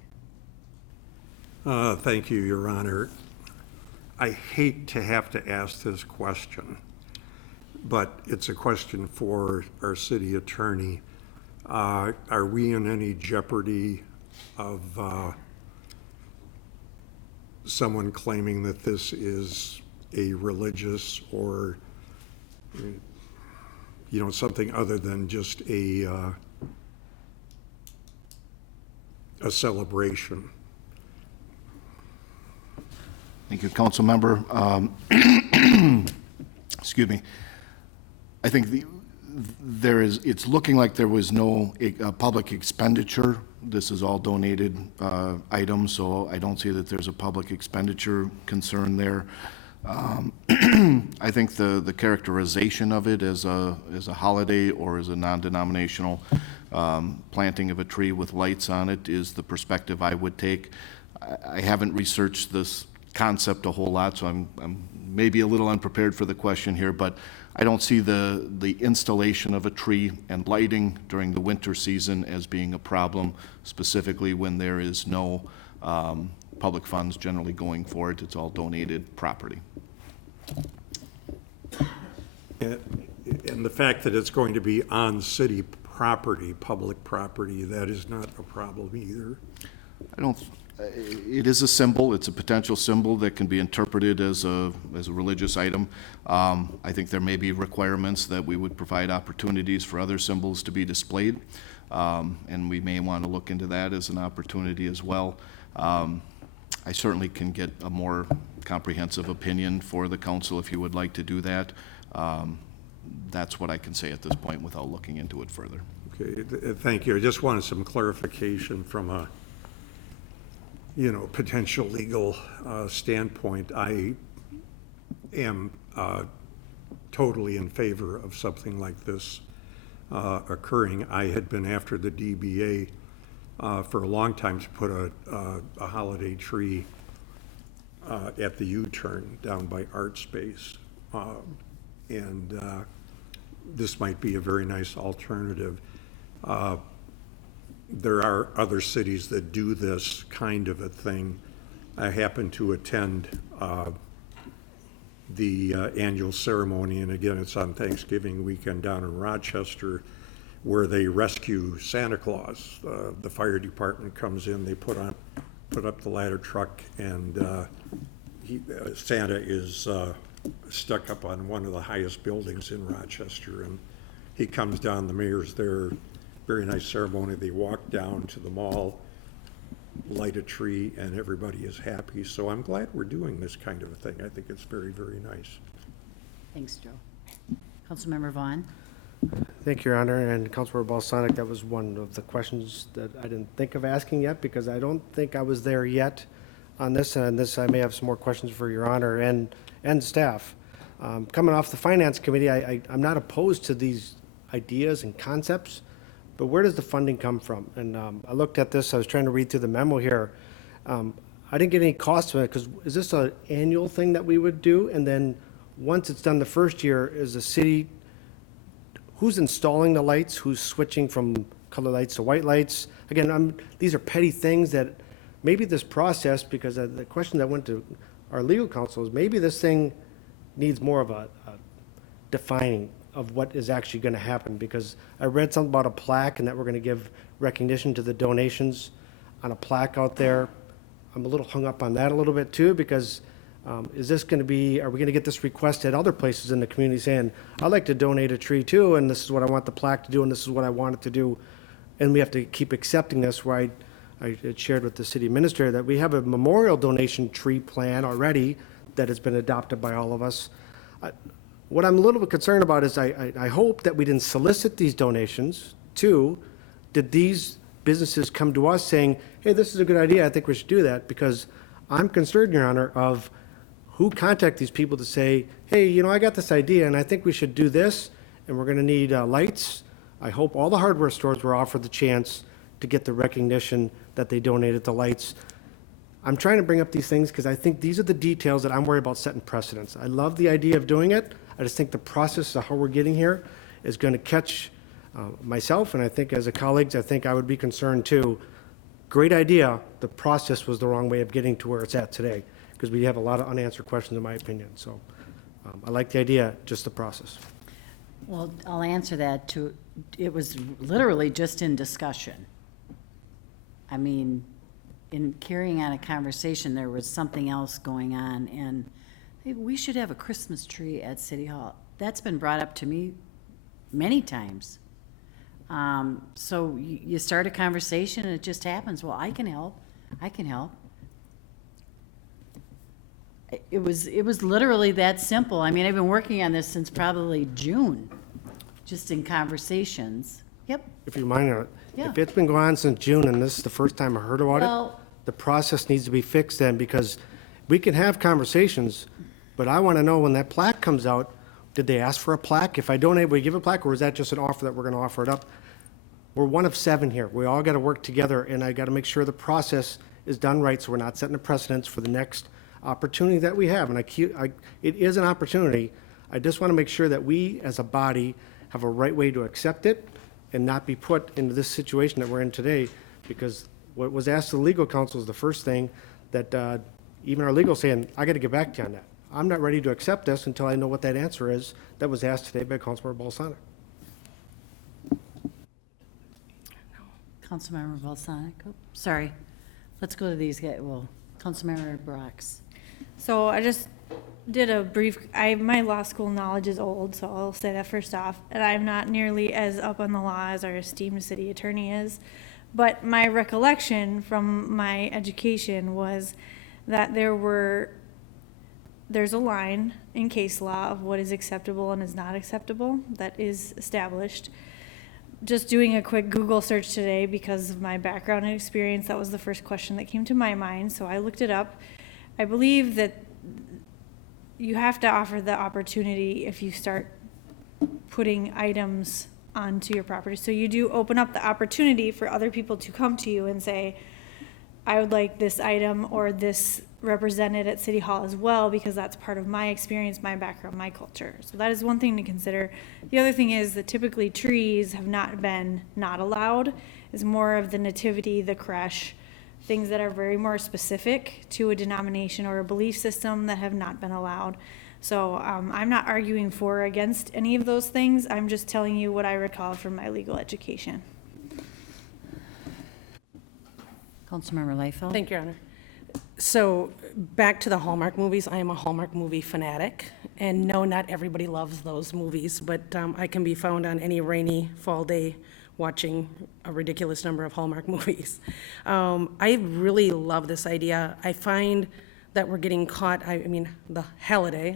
Thank you, Your Honor. I hate to have to ask this question, but it's a question for our city attorney. Are we in any jeopardy of someone claiming that this is a religious or, something other than just a celebration? Thank you, council member. Excuse me. I think it's looking like there was no public expenditure. This is all donated items, so I don't see that there's a public expenditure concern there. I think the characterization of it as a holiday or as a non-denominational planting of a tree with lights on it is the perspective I would take. I haven't researched this concept a whole lot, so I'm maybe a little unprepared for the question here, but I don't see the installation of a tree and lighting during the winter season as being a problem, specifically when there is no public funds generally going for it. It's all donated property. And the fact that it's going to be on city property, public property, that is not a problem either. It is a symbol. It's a potential symbol that can be interpreted as a religious item. I think there may be requirements that we would provide opportunities for other symbols to be displayed, and we may want to look into that as an opportunity as well. I certainly can get a more comprehensive opinion for the council if you would like to do that. That's what I can say at this point without looking into it further. Okay, thank you. I just wanted some clarification from a potential legal standpoint. I am totally in favor of something like this occurring. I had been after the DBA for a long time to put a holiday tree at the U-turn down by Art Space. And this might be a very nice alternative. There are other cities that do this kind of a thing. I happened to attend the annual ceremony, and again, it's on Thanksgiving weekend down in Rochester, where they rescue Santa Claus. The fire department comes in, they put up the ladder truck, and Santa is stuck up on one of the highest buildings in Rochester, and he comes down, the mayor's there, very nice ceremony. They walk down to the mall, light a tree, and everybody is happy. So I'm glad we're doing this kind of a thing. I think it's very, very nice. Thanks, Joe. Councilmember Vaughn? Thank you, Your Honor, and Councilmember Balsonic, that was one of the questions that I didn't think of asking yet, because I don't think I was there yet on this, and this I may have some more questions for Your Honor and staff. Coming off the Finance Committee, I'm not opposed to these ideas and concepts, but where does the funding come from? And I looked at this, I was trying to read through the memo here. I didn't get any cost from it, because is this an annual thing that we would do? And then once it's done the first year, is the city, who's installing the lights? Who's switching from color lights to white lights? Again, these are petty things that maybe this process, because the question that went to our legal counsel is maybe this thing needs more of a defining of what is actually going to happen, because I read something about a plaque and that we're going to give recognition to the donations on a plaque out there. I'm a little hung up on that a little bit too, because is this going to be, are we going to get this request at other places in the community saying, I'd like to donate a tree too, and this is what I want the plaque to do, and this is what I want it to do, and we have to keep accepting this, where I shared with the city administrator that we have a memorial donation tree plan already that has been adopted by all of us. What I'm a little bit concerned about is I hope that we didn't solicit these donations. Two, did these businesses come to us saying, hey, this is a good idea, I think we should do that? Because I'm concerned, Your Honor, of who contact these people to say, hey, you know, I got this idea and I think we should do this, and we're gonna need lights. I hope all the hardware stores were offered the chance to get the recognition that they donated the lights. I'm trying to bring up these things because I think these are the details that I'm worried about setting precedents. I love the idea of doing it. I just think the process of how we're getting here is going to catch myself, and I think as a colleagues, I think I would be concerned too. Great idea. The process was the wrong way of getting to where it's at today, because we have a lot of unanswered questions, in my opinion. So I like the idea, just the process. Well, I'll answer that too. It was literally just in discussion. I mean, in carrying on a conversation, there was something else going on, and hey, we should have a Christmas tree at City Hall. That's been brought up to me many times. So you start a conversation and it just happens. Well, I can help. It was literally that simple. I mean, I've been working on this since probably June, just in conversations. Yep. If you mind, Yeah. if it's been going on since June and this is the first time I heard about Well- it, the process needs to be fixed then, because we can have conversations, but I want to know when that plaque comes out, did they ask for a plaque? If I donate, we give a plaque, or is that just an offer that we're going to offer it up? We're one of 7 here. We all got to work together, and I got to make sure the process is done right, so we're not setting a precedence for the next opportunity that we have. And it is an opportunity. I just want to make sure that we, as a body, have a right way to accept it and not be put into this situation that we're in today, because what was asked of the legal counsel is the first thing that even our legal saying, I got to get back to you on that. I'm not ready to accept this until I know what that answer is that was asked today by Councilmember Balsonic. Councilmember Balsonic. Oh, sorry. Let's go to these guys. Well, Councilmember Brox. So I just did a brief, my law school knowledge is old, so I'll say that first off. And I'm not nearly as up on the law as our esteemed city attorney is. But my recollection from my education was that there's a line in case law of what is acceptable and is not acceptable that is established. Just doing a quick Google search today, because of my background and experience, that was the first question that came to my mind, so I looked it up. I believe that you have to offer the opportunity if you start putting items onto your property. So you do open up the opportunity for other people to come to you and say, I would like this item or this represented at City Hall as well, because that's part of my experience, my background, my culture. So that is one thing to consider. The other thing is that typically trees have not been not allowed. It's more of the nativity, the creche, things that are very more specific to a denomination or a belief system that have not been allowed. So I'm not arguing for or against any of those things. I'm just telling you what I recall from my legal education. Councilmember Liefeld? Thank you, Your Honor. So back to the Hallmark movies, I am a Hallmark movie fanatic. And no, not everybody loves those movies, but I can be found on any rainy fall day watching a ridiculous number of Hallmark movies. I really love this idea. I find that we're getting caught, I mean, the holiday,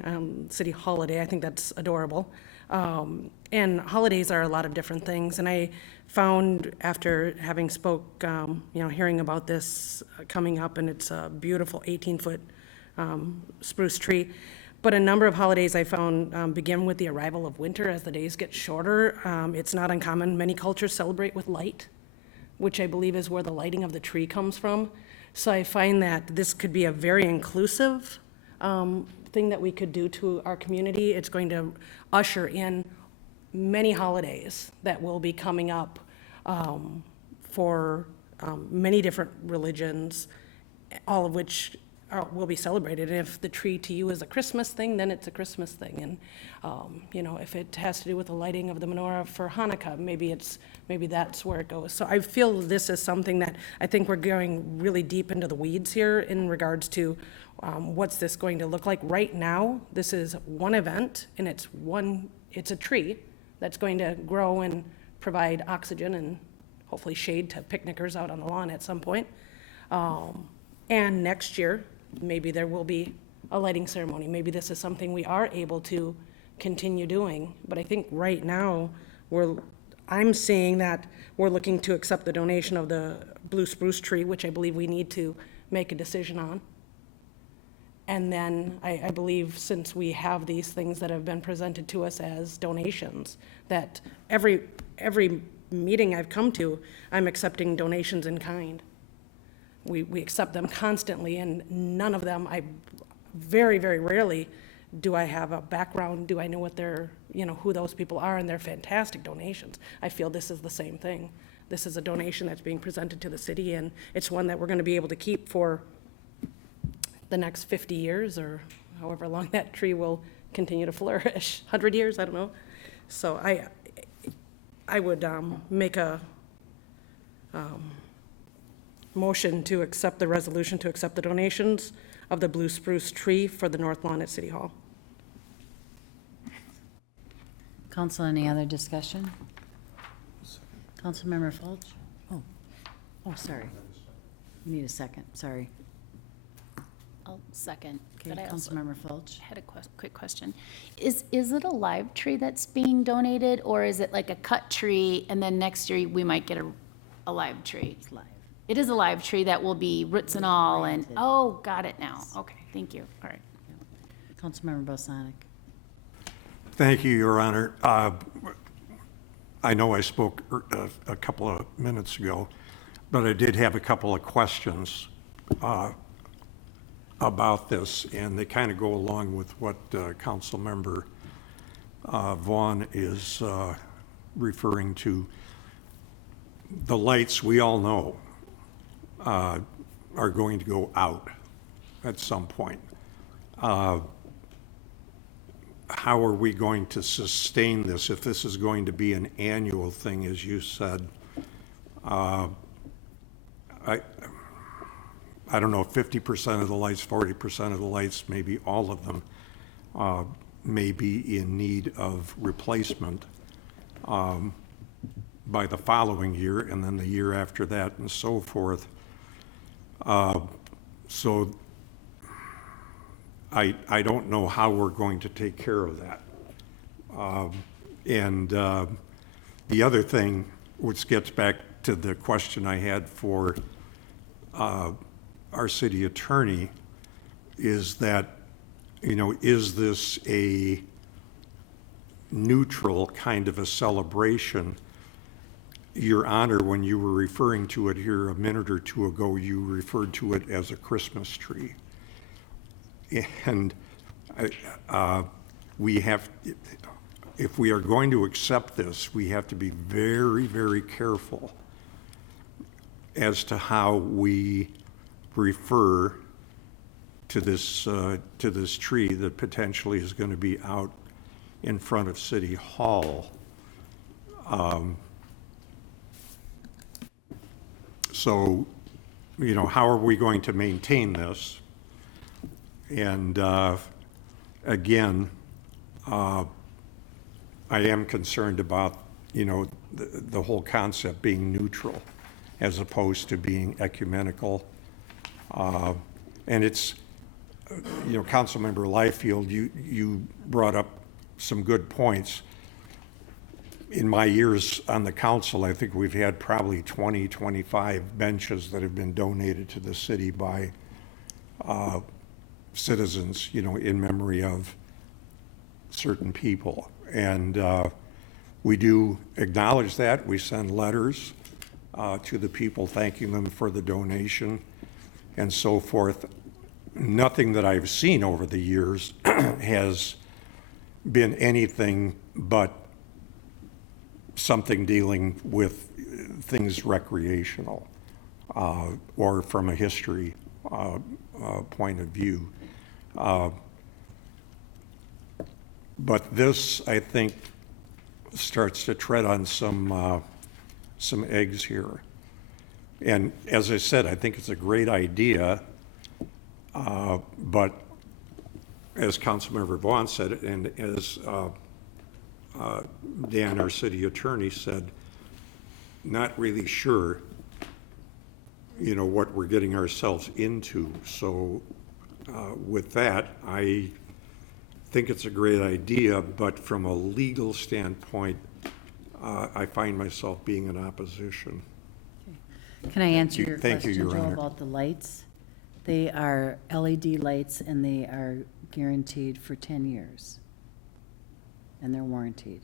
city holiday, I think that's adorable. And holidays are a lot of different things. And I found after having hearing about this coming up, and it's a beautiful 18-foot spruce tree. But a number of holidays I found begin with the arrival of winter as the days get shorter. It's not uncommon. Many cultures celebrate with light, which I believe is where the lighting of the tree comes from. So I find that this could be a very inclusive thing that we could do to our community. It's going to usher in many holidays that will be coming up for many different religions, all of which will be celebrated. And if the tree to you is a Christmas thing, then it's a Christmas thing. And if it has to do with the lighting of the menorah for Hanukkah, maybe that's where it goes. So I feel this is something that I think we're going really deep into the weeds here in regards to what's this going to look like. Right now, this is one event, and it's a tree that's going to grow and provide oxygen and hopefully shade to picnickers out on the lawn at some point. And next year, maybe there will be a lighting ceremony. Maybe this is something we are able to continue doing. But I think right now, I'm seeing that we're looking to accept the donation of the blue spruce tree, which I believe we need to make a decision on. And then I believe since we have these things that have been presented to us as donations, that every meeting I've come to, I'm accepting donations in kind. We accept them constantly, and none of them, very, very rarely do I have a background, do I know what who those people are, and they're fantastic donations. I feel this is the same thing. This is a donation that's being presented to the city, and it's one that we're gonna be able to keep for the next 50 years, or however long that tree will continue to flourish, 100 years, I don't know. So I would make a motion to accept the resolution to accept the donations of the blue spruce tree for the north lawn at City Hall. Council, any other discussion? Councilmember Fulch? Oh, sorry. You need a second, sorry. I'll second. Okay, But I also Councilmember Fulch. had a quick question. Is it a live tree that's being donated, or is it like a cut tree, and then next year we might get a live tree? It's live. It is a live tree that will be roots and all, and, oh, got it now. Okay, thank you. All right. Councilmember Bosanic. Thank you, Your Honor. I know I spoke a couple of minutes ago, but I did have a couple of questions about this, and they kind of go along with what Councilmember Vaughn is referring to. The lights, we all know, are going to go out at some point. How are we going to sustain this if this is going to be an annual thing, as you said? I don't know, 50% of the lights, 40% of the lights, maybe all of them may be in need of replacement by the following year, and then the year after that, and so forth. So I don't know how we're going to take care of that. And the other thing, which gets back to the question I had for our city attorney, is that, is this a neutral kind of a celebration? Your Honor, when you were referring to it here a minute or two ago, you referred to it as a Christmas tree. And we have, if we are going to accept this, we have to be very, very careful as to how we refer to this tree that potentially is going to be out in front of City Hall. So, you know, how are we going to maintain this? And again, I am concerned about, you know, the whole concept being neutral as opposed to being ecumenical. And it's, you know, Councilmember Liefeld, you brought up some good points. In my years on the council, I think we've had probably 20, 25 benches that have been donated to the city by citizens, you know, in memory of certain people. And we do acknowledge that. We send letters to the people thanking them for the donation and so forth. Nothing that I've seen over the years has been anything but something dealing with things recreational or from a history point of view. But this, I think, starts to tread on some eggs here. And as I said, I think it's a great idea, but as Councilmember Vaughn said, and as Dan, our city attorney, said, not really sure, you know, what we're getting ourselves into. So with that, I think it's a great idea, but from a legal standpoint, I find myself being in opposition. Can I answer your Thank you, question, Your Joe, Honor. about the lights? They are LED lights, and they are guaranteed for 10 years. And they're warranted.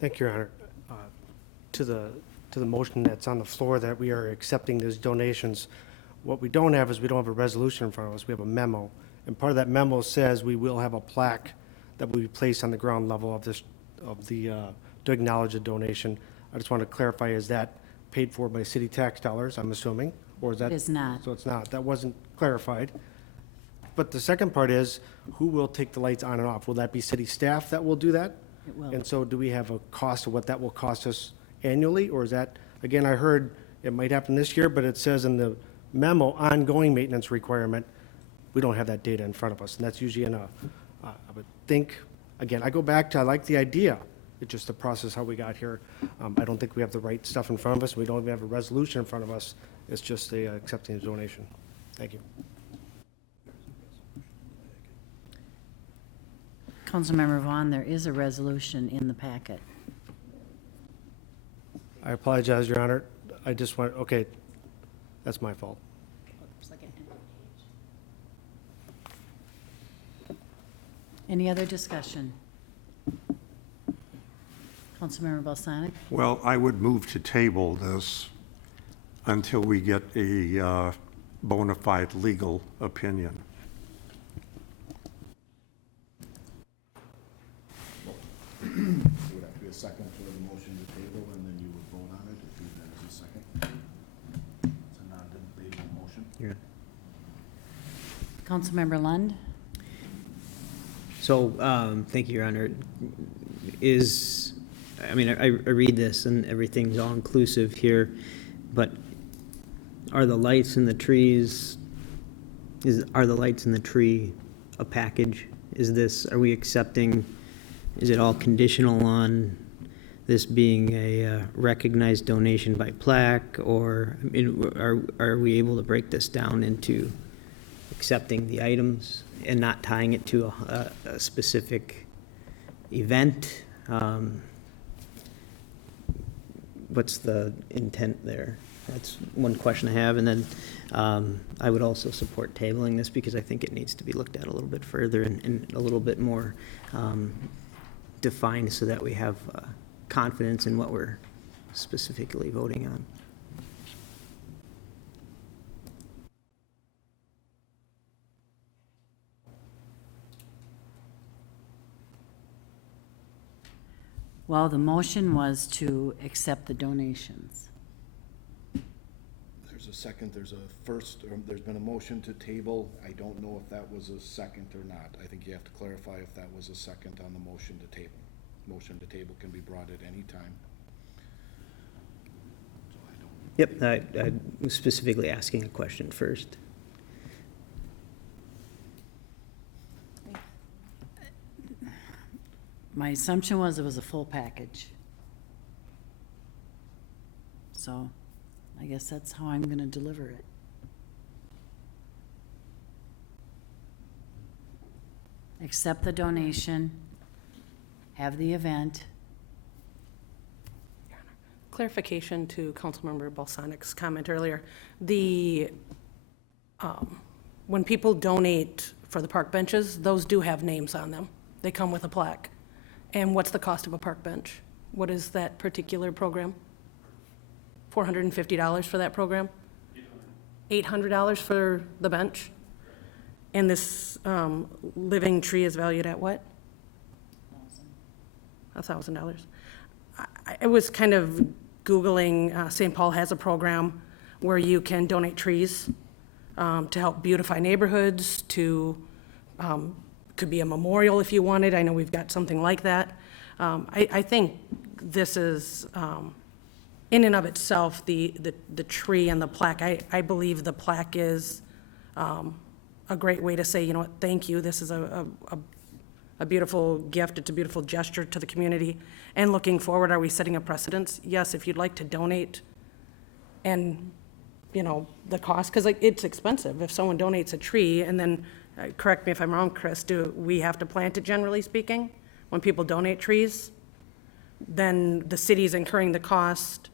Thank you, Your Honor. To the motion that's on the floor that we are accepting these donations, what we don't have is we don't have a resolution in front of us. We have a memo. And part of that memo says we will have a plaque that will be placed on the ground level of to acknowledge the donation. I just want to clarify, is that paid for by city tax dollars, I'm assuming? Or is that? It is not. So it's not. That wasn't clarified. But the second part is, who will take the lights on and off? Will that be city staff that will do that? It will. And so do we have a cost of what that will cost us annually? Or is that, again, I heard it might happen this year, but it says in the memo, ongoing maintenance requirement. We don't have that data in front of us. And that's usually in I would think, again, I go back to, I like the idea. It's just the process how we got here. I don't think we have the right stuff in front of us. We don't even have a resolution in front of us. It's just accepting the donation. Thank you. Councilmember Vaughn, there is a resolution in the packet. I apologize, Your Honor. I just want, okay, that's my fault. Any other discussion? Councilmember Balsanic? Well, I would move to table this until we get a bona fide legal opinion. Would have to be a second for the motion to table, and then you would vote on it if there is a second. It's a non-debatable motion. Yeah. Councilmember Lund? So, thank you, Your Honor. I mean, I read this and everything's all inclusive here, but are the lights in the trees, are the lights in the tree a package? Are we accepting, is it all conditional on this being a recognized donation by plaque? Or, I mean, are we able to break this down into accepting the items and not tying it to a specific event? What's the intent there? That's one question I have. And then I would also support tabling this because I think it needs to be looked at a little bit further and a little bit more defined so that we have confidence in what we're specifically voting on. Well, the motion was to accept the donations. There's a second, there's a first, there's been a motion to table. I don't know if that was a second or not. I think you have to clarify if that was a second on the motion to table. Motion to table can be brought at any time. So I don't. Yep, I was specifically asking a question first. My assumption was it was a full package. So I guess that's how I'm gonna deliver it. Accept the donation, have the event. Clarification to Councilmember Balsanik's comment earlier. The, when people donate for the park benches, those do have names on them. They come with a plaque. And what's the cost of a park bench? What is that particular program? $450 for that program? $800 for the bench? And this living tree is valued at what? $1,000. I was kind of Googling, St. Paul has a program where you can donate trees to help beautify neighborhoods, to, could be a memorial if you wanted. I know we've got something like that. I think this is, in and of itself, the tree and the plaque, I believe the plaque is a great way to say, you know what, thank you. This is a beautiful gift. It's a beautiful gesture to the community. And looking forward, are we setting a precedence? Yes, if you'd like to donate and, you know, the cost, because it's expensive. If someone donates a tree and then, correct me if I'm wrong, Chris, do we have to plant it, generally speaking? When people donate trees, then the city's incurring the cost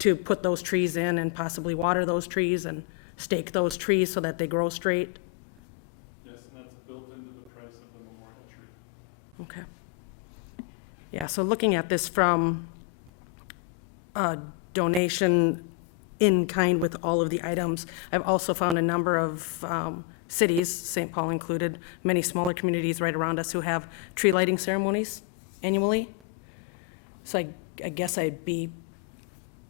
to put those trees in and possibly water those trees and stake those trees so that they grow straight? Yes, and that's built into the price of the memorial tree. Okay. Yeah, so looking at this from a donation in kind with all of the items, I've also found a number of cities, St. Paul included, many smaller communities right around us who have tree lighting ceremonies annually. So I guess I'd be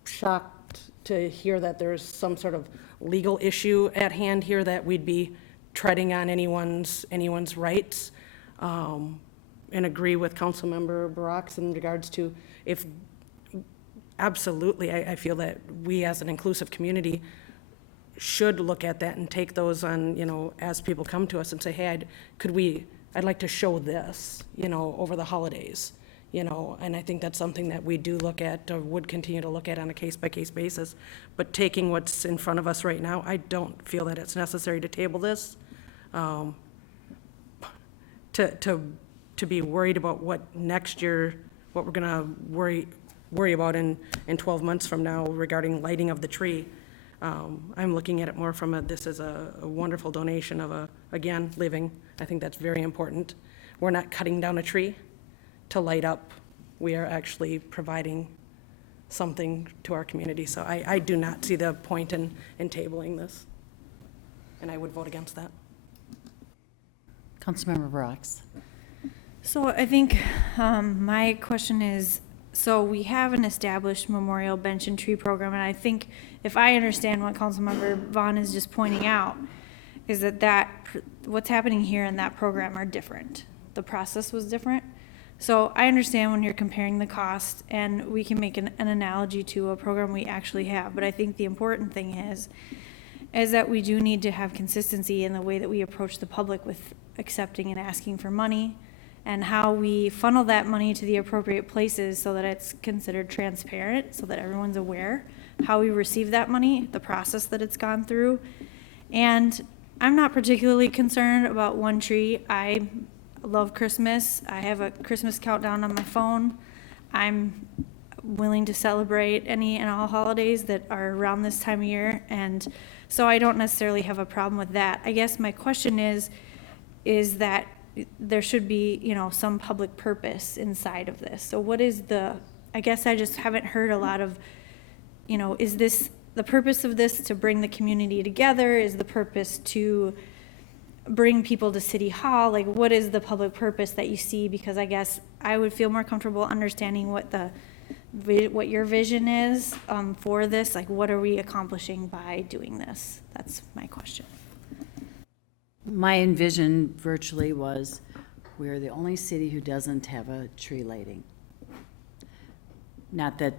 shocked to hear that there's some sort of legal issue at hand here, that we'd be treading on anyone's rights. And agree with Councilmember Barak's in regards to, if, absolutely, I feel that we as an inclusive community should look at that and take those on, you know, as people come to us and say, hey, I'd like to show this, you know, over the holidays, you know, and I think that's something that we do look at, or would continue to look at on a case-by-case basis. But taking what's in front of us right now, I don't feel that it's necessary to table this, to be worried about what next year, what we're gonna worry about in 12 months from now regarding lighting of the tree. I'm looking at it more from this is a wonderful donation of again, living. I think that's very important. We're not cutting down a tree to light up. We are actually providing something to our community. So I do not see the point in tabling this. And I would vote against that. Councilmember Brooks. So I think my question is, so we have an established memorial bench and tree program, and I think if I understand what Councilmember Vaughn is just pointing out, is that what's happening here in that program are different. The process was different. So I understand when you're comparing the cost, and we can make an analogy to a program we actually have, but I think the important thing is that we do need to have consistency in the way that we approach the public with accepting and asking for money, and how we funnel that money to the appropriate places so that it's considered transparent, so that everyone's aware how we receive that money, the process that it's gone through. And I'm not particularly concerned about one tree. I love Christmas. I have a Christmas countdown on my phone. I'm willing to celebrate any and all holidays that are around this time of year, and so I don't necessarily have a problem with that. I guess my question is that there should be, you know, some public purpose inside of this. So what is I guess I just haven't heard a lot of, you know, is this, the purpose of this to bring the community together? Is the purpose to bring people to City Hall? Like, what is the public purpose that you see? Because I guess I would feel more comfortable understanding what your vision is for this. Like, what are we accomplishing by doing this? That's my question. My envision virtually was, we're the only city who doesn't have a tree lighting. Not that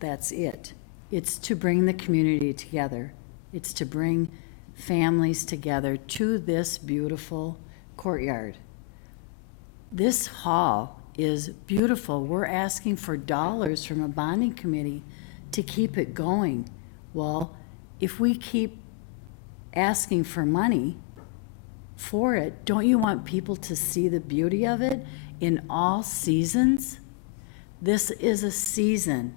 that's it. It's to bring the community together. It's to bring families together to this beautiful courtyard. This hall is beautiful. We're asking for dollars from a bonding committee to keep it going. Well, if we keep asking for money for it, don't you want people to see the beauty of it in all seasons? This is a season.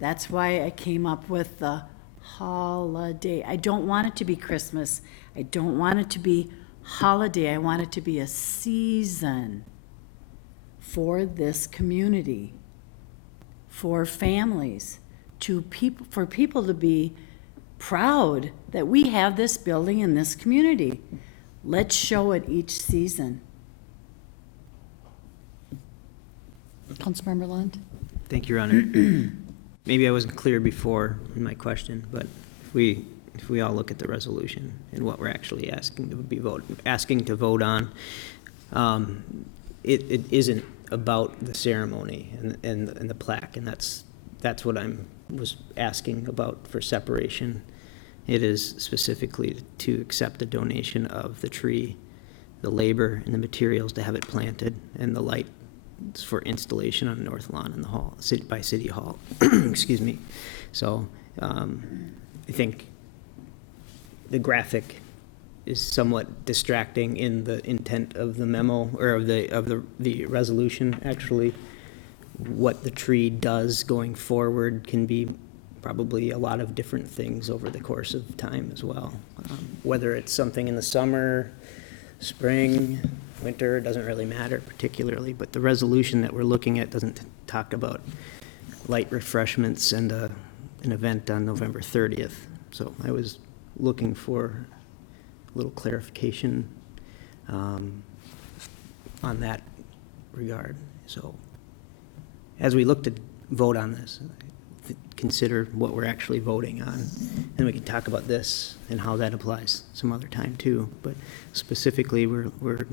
That's why I came up with the holiday. I don't want it to be Christmas. I don't want it to be holiday. I want it to be a season for this community, for families, for people to be proud that we have this building in this community. Let's show it each season. Councilmember Lund? Thank you, Your Honor. Maybe I wasn't clear before in my question, but if we all look at the resolution and what we're actually asking to vote on, it isn't about the ceremony and the plaque, and that's what was asking about for separation. It is specifically to accept the donation of the tree, the labor and the materials to have it planted, and the light for installation on the north lawn in the hall, by City Hall. Excuse me. So I think the graphic is somewhat distracting in the intent of the memo, or of the resolution. Actually, what the tree does going forward can be probably a lot of different things over the course of time as well. Whether it's something in the summer, spring, winter, doesn't really matter particularly, but the resolution that we're looking at doesn't talk about light refreshments and an event on November 30th. So I was looking for a little clarification on that regard. So as we look to vote on this, consider what we're actually voting on, and we can talk about this and how that applies some other time too. But specifically, we're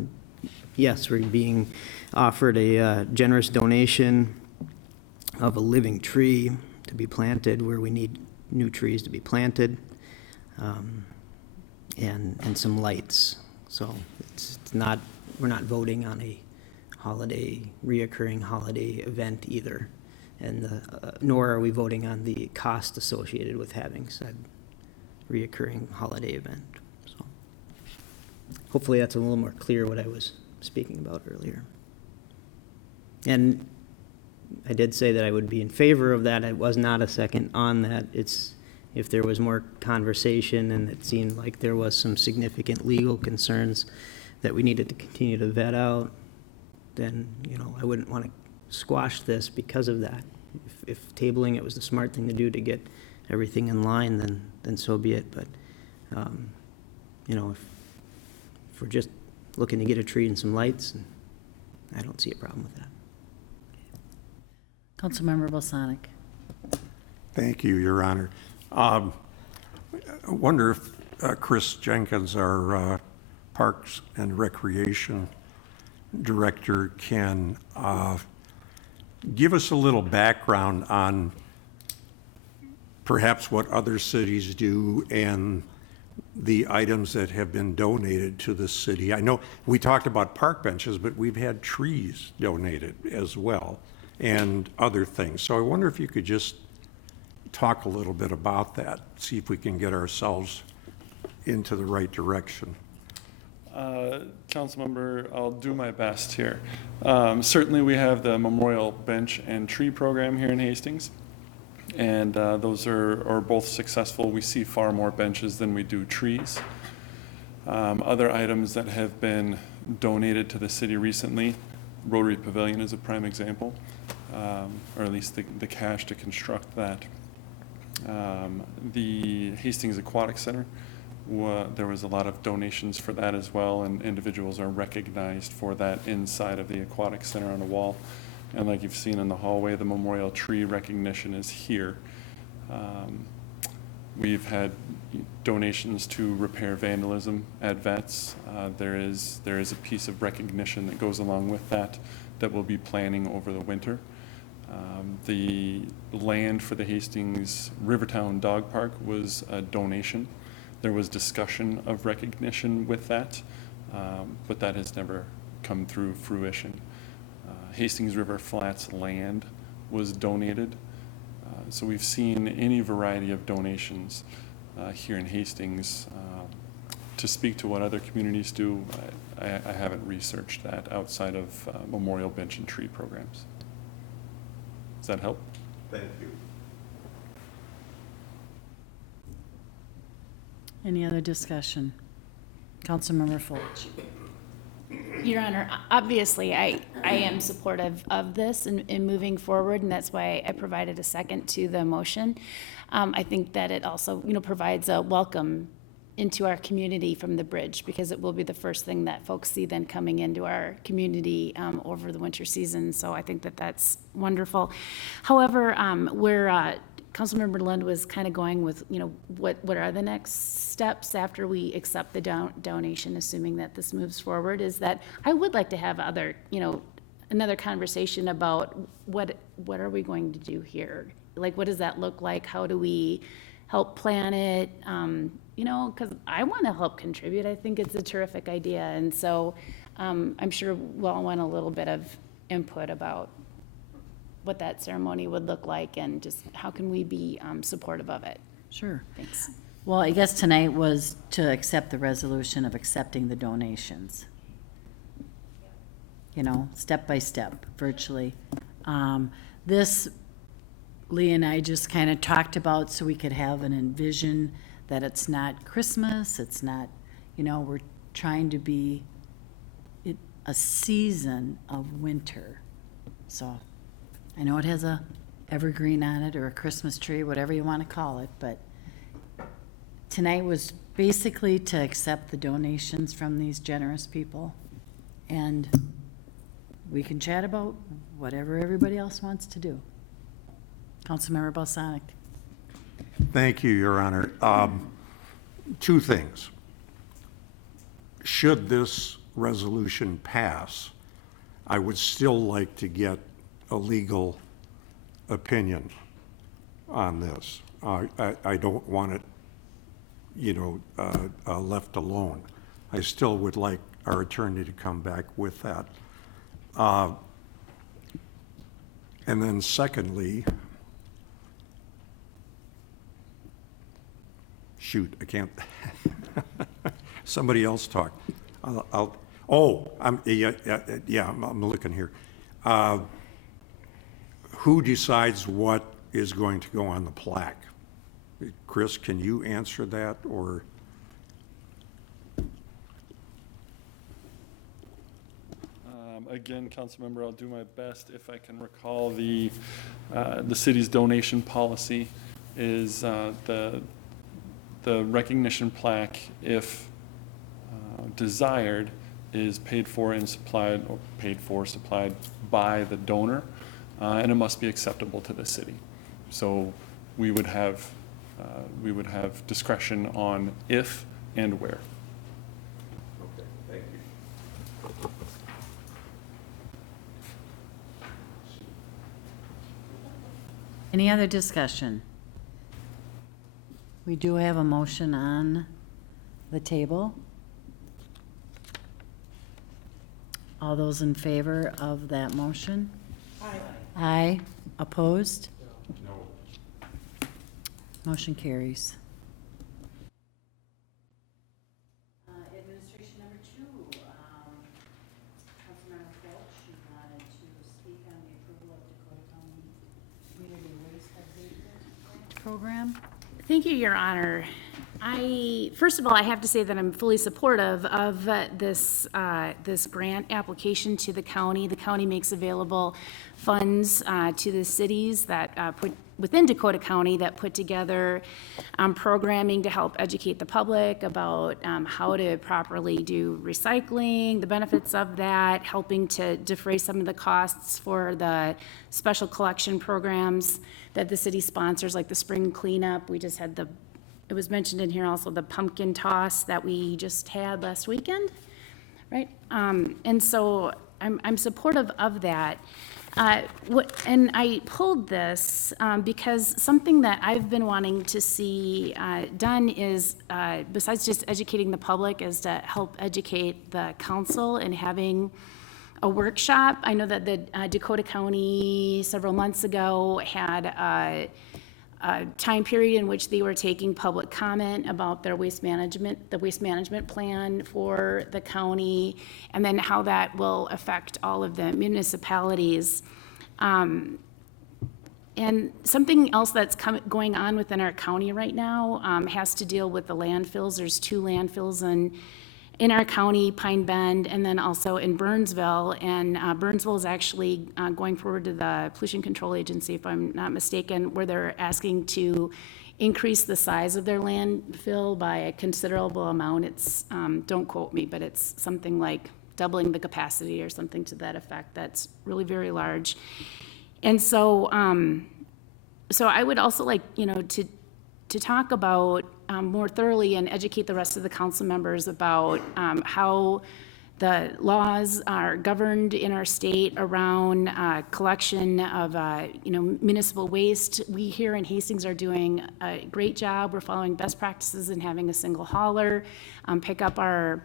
being offered a generous donation of a living tree to be planted where we need new trees to be planted, and some lights. So it's not, we're not voting on a reoccurring holiday event either. And nor are we voting on the cost associated with having said reoccurring holiday event. So hopefully that's a little more clear what I was speaking about earlier. And I did say that I would be in favor of that. I was not a second on that. It's if there was more conversation and it seemed like there was some significant legal concerns that we needed to continue to vet out, then I wouldn't want to squash this because of that. If tabling it was the smart thing to do to get everything in line, then so be it. But if we're just looking to get a tree and some lights, I don't see a problem with that. Councilmember Balsonic. Thank you, Your Honor. I wonder if Chris Jenkins, our Parks and Recreation Director, can give us a little background on perhaps what other cities do and the items that have been donated to the city. I know we talked about park benches, but we've had trees donated as well and other things. So I wonder if you could just talk a little bit about that, see if we can get ourselves into the right direction. Councilmember, I'll do my best here. Certainly we have the Memorial Bench and Tree Program here in Hastings, and those are both successful. We see far more benches than we do trees. Other items that have been donated to the city recently, Rotary Pavilion is a prime example, or at least the cash to construct that. The Hastings Aquatic Center There was a lot of donations for that as well, and individuals are recognized for that inside of the Aquatic Center on the wall. And like you've seen in the hallway, the memorial tree recognition is here. We've had donations to repair vandalism at vets. There is a piece of recognition that goes along with that we'll be planning over the winter. The land for the Hastings Rivertown Dog Park was a donation. There was discussion of recognition with that, but that has never come through fruition. Hastings River Flats land was donated. So we've seen any variety of donations here in Hastings. To speak to what other communities do, I haven't researched that outside of memorial bench and tree programs. Does that help? Thank you. Any other discussion? Councilmember Fulch. Your Honor, obviously, I am supportive of this and moving forward, and that's why I provided a second to the motion. I think that it also, provides a welcome into our community from the bridge, because it will be the first thing that folks see then coming into our community over the winter season. So I think that that's wonderful. However, where Councilmember Lund was kind of going with, what are the next steps after we accept the donation, assuming that this moves forward, is that I would like to have another conversation about what are we going to do here? Like, what does that look like? How do we help plan it? Because I want to help contribute. I think it's a terrific idea. And so I'm sure we'll all want a little bit of input about what that ceremony would look like, and just how can we be supportive of it. Sure. Thanks. Well, I guess tonight was to accept the resolution of accepting the donations. Step by step, virtually. This, Lee and I just kind of talked about so we could have an envision that it's not Christmas, it's not, we're trying to be a season of winter. So I know it has a evergreen on it or a Christmas tree, whatever you want to call it, but tonight was basically to accept the donations from these generous people, and we can chat about whatever everybody else wants to do. Councilmember Balsonic. Thank you, Your Honor. Two things. Should this resolution pass, I would still like to get a legal opinion on this. I don't want it, left alone. I still would like our attorney to come back with that. And then secondly, shoot, I can't, somebody else talk. I'm looking here. Who decides what is going to go on the plaque? Chris, can you answer that, or? Again, Councilmember, I'll do my best. If I can recall, the city's donation policy is the recognition plaque, if desired, is paid for and supplied, or supplied by the donor, and it must be acceptable to the city. So we would have discretion on if and where. Okay, thank you. Any other discussion? We do have a motion on the table. All those in favor of that motion? Aye. Aye. Opposed? No. Motion carries. Administration number 2, Councilmember Fulch, you wanted to speak on the approval of Dakota County Community Waste Abatement Program? Thank you, Your Honor. First of all, I have to say that I'm fully supportive of this grant application to the county. The county makes available funds to the cities that within Dakota County that put together programming to help educate the public about how to properly do recycling, the benefits of that, helping to defray some of the costs for the special collection programs that the city sponsors, like the spring cleanup. We just had it was mentioned in here also, the pumpkin toss that we just had last weekend, right? And so I'm supportive of that. And I pulled this because something that I've been wanting to see done is, besides just educating the public, is to help educate the council and having a workshop. I know that the Dakota County several months ago had a time period in which they were taking public comment about their waste management plan for the county, and then how that will affect all of the municipalities. And something else that's going on within our county right now has to deal with the landfills. There's 2 landfills in our county, Pine Bend, and then also in Burnsville. And Burnsville is actually going forward to the Pollution Control Agency, if I'm not mistaken, where they're asking to increase the size of their landfill by a considerable amount. It's, don't quote me, but it's something like doubling the capacity or something to that effect. That's really very large. And so, so I would also like, to talk about more thoroughly and educate the rest of the council members about how the laws are governed in our state around collection of municipal waste. We here in Hastings are doing a great job. We're following best practices in having a single hauler pick up our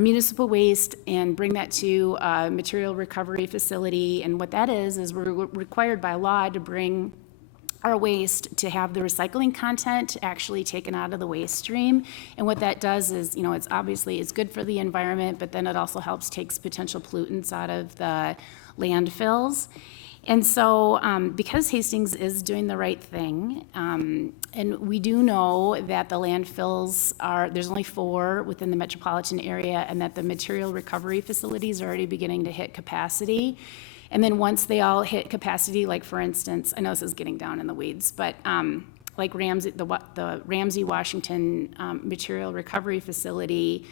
municipal waste and bring that to a material recovery facility. And what that is we're required by law to bring our waste to have the recycling content actually taken out of the waste stream. And what that does is, it's obviously, it's good for the environment, but then it also helps takes potential pollutants out of the landfills. And so, because Hastings is doing the right thing, and we do know that the landfills there's only 4 within the metropolitan area, and that the material recovery facilities are already beginning to hit capacity. And then once they all hit capacity, like for instance, I know this is getting down in the weeds, but like the Ramsey, Washington material recovery facility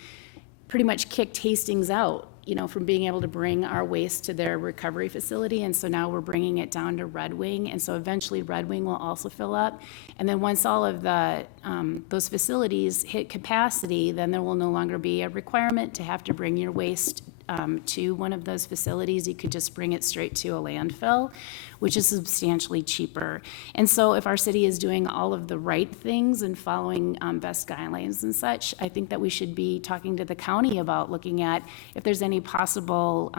pretty much kicked Hastings out, from being able to bring our waste to their recovery facility. And so now we're bringing it down to Red Wing. And so eventually Red Wing will also fill up. And then once all of the those facilities hit capacity, then there will no longer be a requirement to have to bring your waste to one of those facilities. You could just bring it straight to a landfill, which is substantially cheaper. And so if our city is doing all of the right things and following best guidelines and such, I think that we should be talking to the county about looking at if there's any possible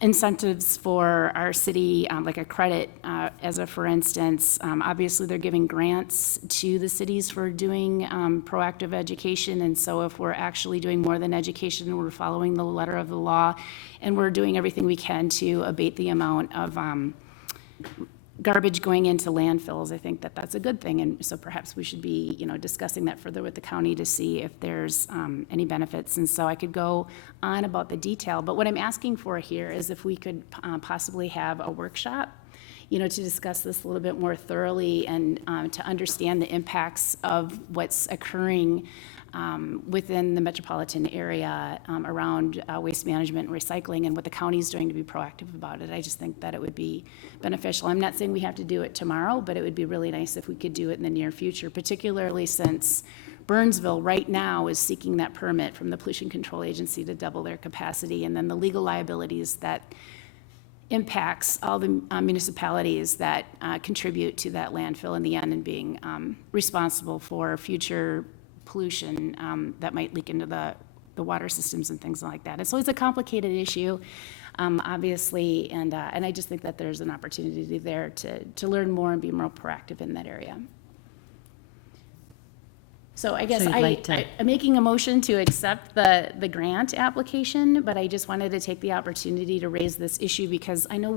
incentives for our city, like a credit, as a for instance. Obviously, they're giving grants to the cities for doing proactive education, and so if we're actually doing more than education, we're following the letter of the law, and we're doing everything we can to abate the amount of garbage going into landfills, I think that that's a good thing. And so perhaps we should be, discussing that further with the county to see if there's any benefits. And so I could go on about the detail, but what I'm asking for here is if we could possibly have a workshop, to discuss this a little bit more thoroughly and to understand the impacts of what's occurring within the metropolitan area around waste management and recycling, and what the county is doing to be proactive about it. I just think that it would be beneficial. I'm not saying we have to do it tomorrow, but it would be really nice if we could do it in the near future, particularly since Burnsville right now is seeking that permit from the Pollution Control Agency to double their capacity, and then the legal liabilities that impacts all the municipalities that contribute to that landfill in the end, and being responsible for future pollution that might leak into the water systems and things like that. And so it's a complicated issue, obviously, and I just think that there's an opportunity there to learn more and be more proactive in that area. So I guess So you'd like to- I'm making a motion to accept the grant application, but I just wanted to take the opportunity to raise this issue because I know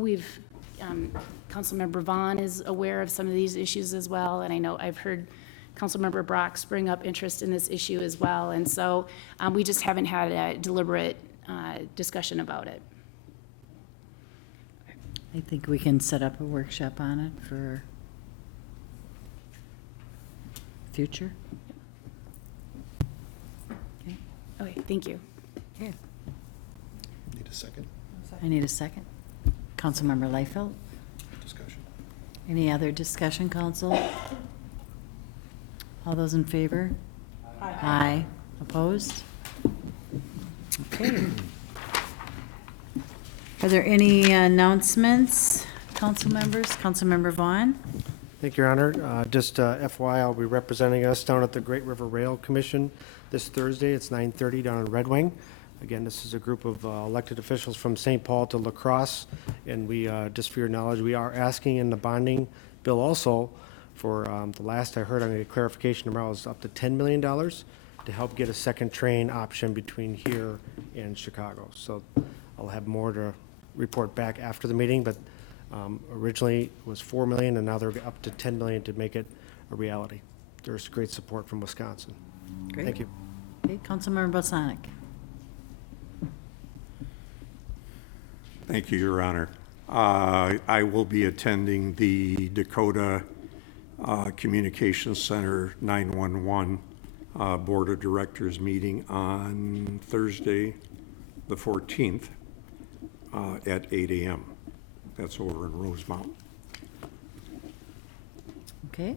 Councilmember Vaughn is aware of some of these issues as well, and I know I've heard Councilmember Brock's bring up interest in this issue as well. And so we just haven't had a deliberate discussion about it. I think we can set up a workshop on it for future. Okay. Okay, thank you. Okay. Need a second I need a second. Councilmember Liefeld? discussion? Any other discussion, council? All those in favor? Aye. Opposed? Okay. Are there any announcements, council members? Councilmember Vaughn? Thank you, Your Honor. Just FYI, I'll be representing us down at the Great River Rail Commission this Thursday. It's 9:30 down in Red Wing. Again, this is a group of elected officials from St. Paul to La Crosse, and we, just for your knowledge, we are asking in the bonding bill also for, the last I heard, I'm going to get clarification tomorrow, is up to $10 million to help get a second train option between here and Chicago. So I'll have more to report back after the meeting, but originally it was $4 million, and now they're up to $10 million to make it a reality. There's great support from Wisconsin. Great. Thank you. Okay, Councilmember Bosanic. Thank you, Your Honor. I will be attending the Dakota Communications Center 911 Board of Directors meeting on Thursday, the 14th, at 8 a.m. That's over in Rosemount. Okay.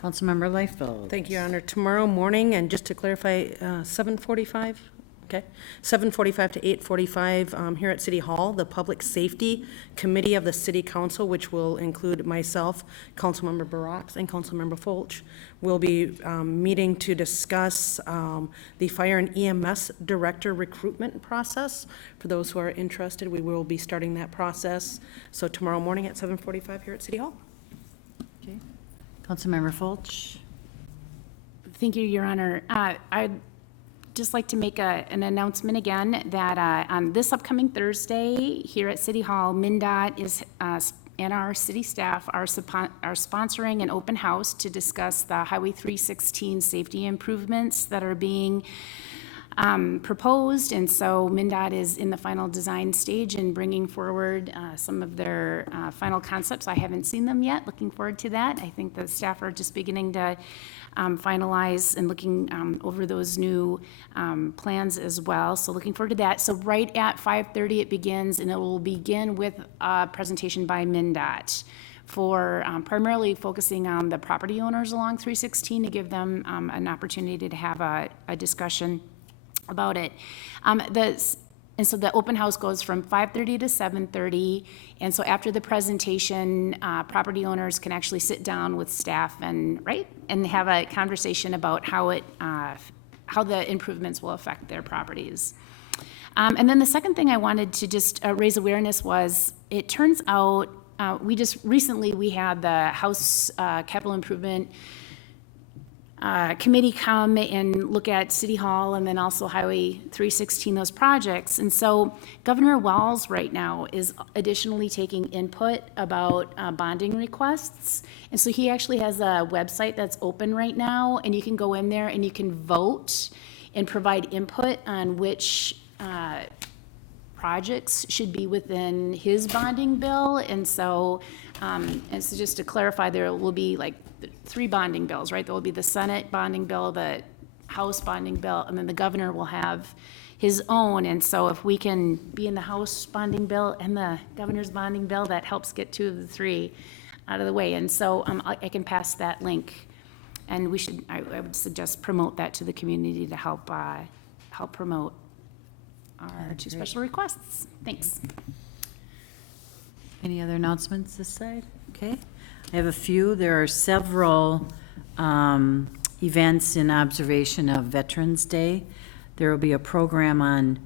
Councilmember Liefeld. Thank you, Your Honor. Tomorrow morning, and just to clarify, 7:45, okay? 7:45 to 8:45 here at City Hall, the Public Safety Committee of the City Council, which will include myself, Councilmember Barak, and Councilmember Fulch, will be meeting to discuss the Fire and EMS Director recruitment process. For those who are interested, we will be starting that process. So tomorrow morning at 7:45 here at City Hall. Okay. Councilmember Fulch. Thank you, Your Honor. I'd just like to make an announcement again that on this upcoming Thursday here at City Hall, MnDOT is and our city staff are sponsoring an open house to discuss the Highway 316 safety improvements that are being proposed. And so MnDOT is in the final design stage and bringing forward some of their final concepts. I haven't seen them yet. Looking forward to that. I think the staff are just beginning to finalize and looking over those new plans as well. So looking forward to that. So right at 5:30 it begins, and it will begin with a presentation by MnDOT for primarily focusing on the property owners along 316 to give them an opportunity to have a discussion about it. And so the open house goes from 5:30 to 7:30. And so after the presentation, property owners can actually sit down with staff and have a conversation about how the improvements will affect their properties. And then the second thing I wanted to just raise awareness was, it turns out we had the House Capital Improvement Committee come and look at City Hall and then also Highway 316, those projects. And so Governor Wells right now is additionally taking input about bonding requests. And so he actually has a website that's open right now, and you can go in there and you can vote and provide input on which projects should be within his bonding bill. And so just to clarify, there will be like 3 bonding bills, right? There will be the Senate bonding bill, the House bonding bill, and then the governor will have his own. And so if we can be in the House bonding bill and the governor's bonding bill, that helps get 2 of the 3 out of the way. And so I can pass that link, and I would suggest promote that to the community to help promote our 2 special requests. Thanks. Any other announcements this side? Okay. I have a few. There are several events in observation of Veterans Day. There will be a program on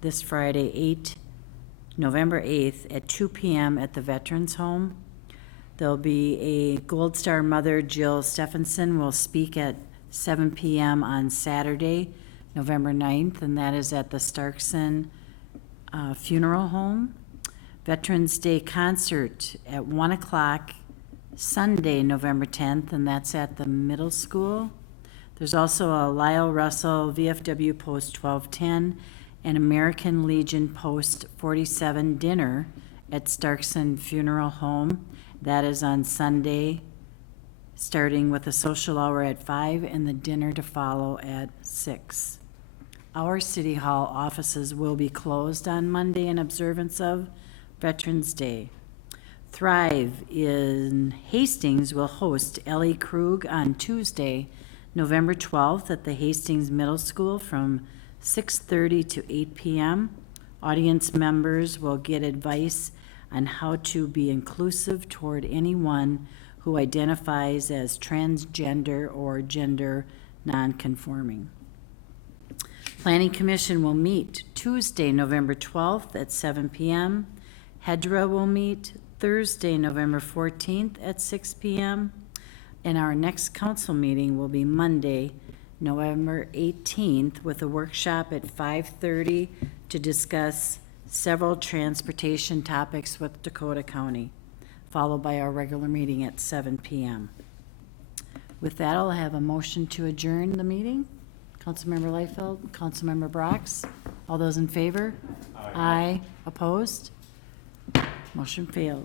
this Friday, November 8th at 2 p.m. at the Veterans Home. There'll be a Gold Star mother, Jill Stephenson, will speak at 7 p.m. on Saturday, November 9th, and that is at the Starkson Funeral Home. Veterans Day concert at 1 o'clock Sunday, November 10th, and that's at the middle school. There's also a Lyle Russell VFW Post 1210 and American Legion Post 47 dinner at Starkson Funeral Home. That is on Sunday, starting with a social hour at 5 and the dinner to follow at 6. Our City Hall offices will be closed on Monday in observance of Veterans Day. Thrive in Hastings will host Ellie Krug on Tuesday, November 12th at the Hastings Middle School from 6:30 to 8 p.m. Audience members will get advice on how to be inclusive toward anyone who identifies as transgender or gender nonconforming. Planning Commission will meet Tuesday, November 12th at 7 p.m. Hedra will meet Thursday, November 14th at 6 p.m. And our next council meeting will be Monday, November 18th, with a workshop at 5:30 to discuss several transportation topics with Dakota County, followed by our regular meeting at 7 p.m. With that, I'll have a motion to adjourn the meeting. Councilmember Liefeld, Councilmember Brox, all those in favor? Aye. Opposed? Motion prevails.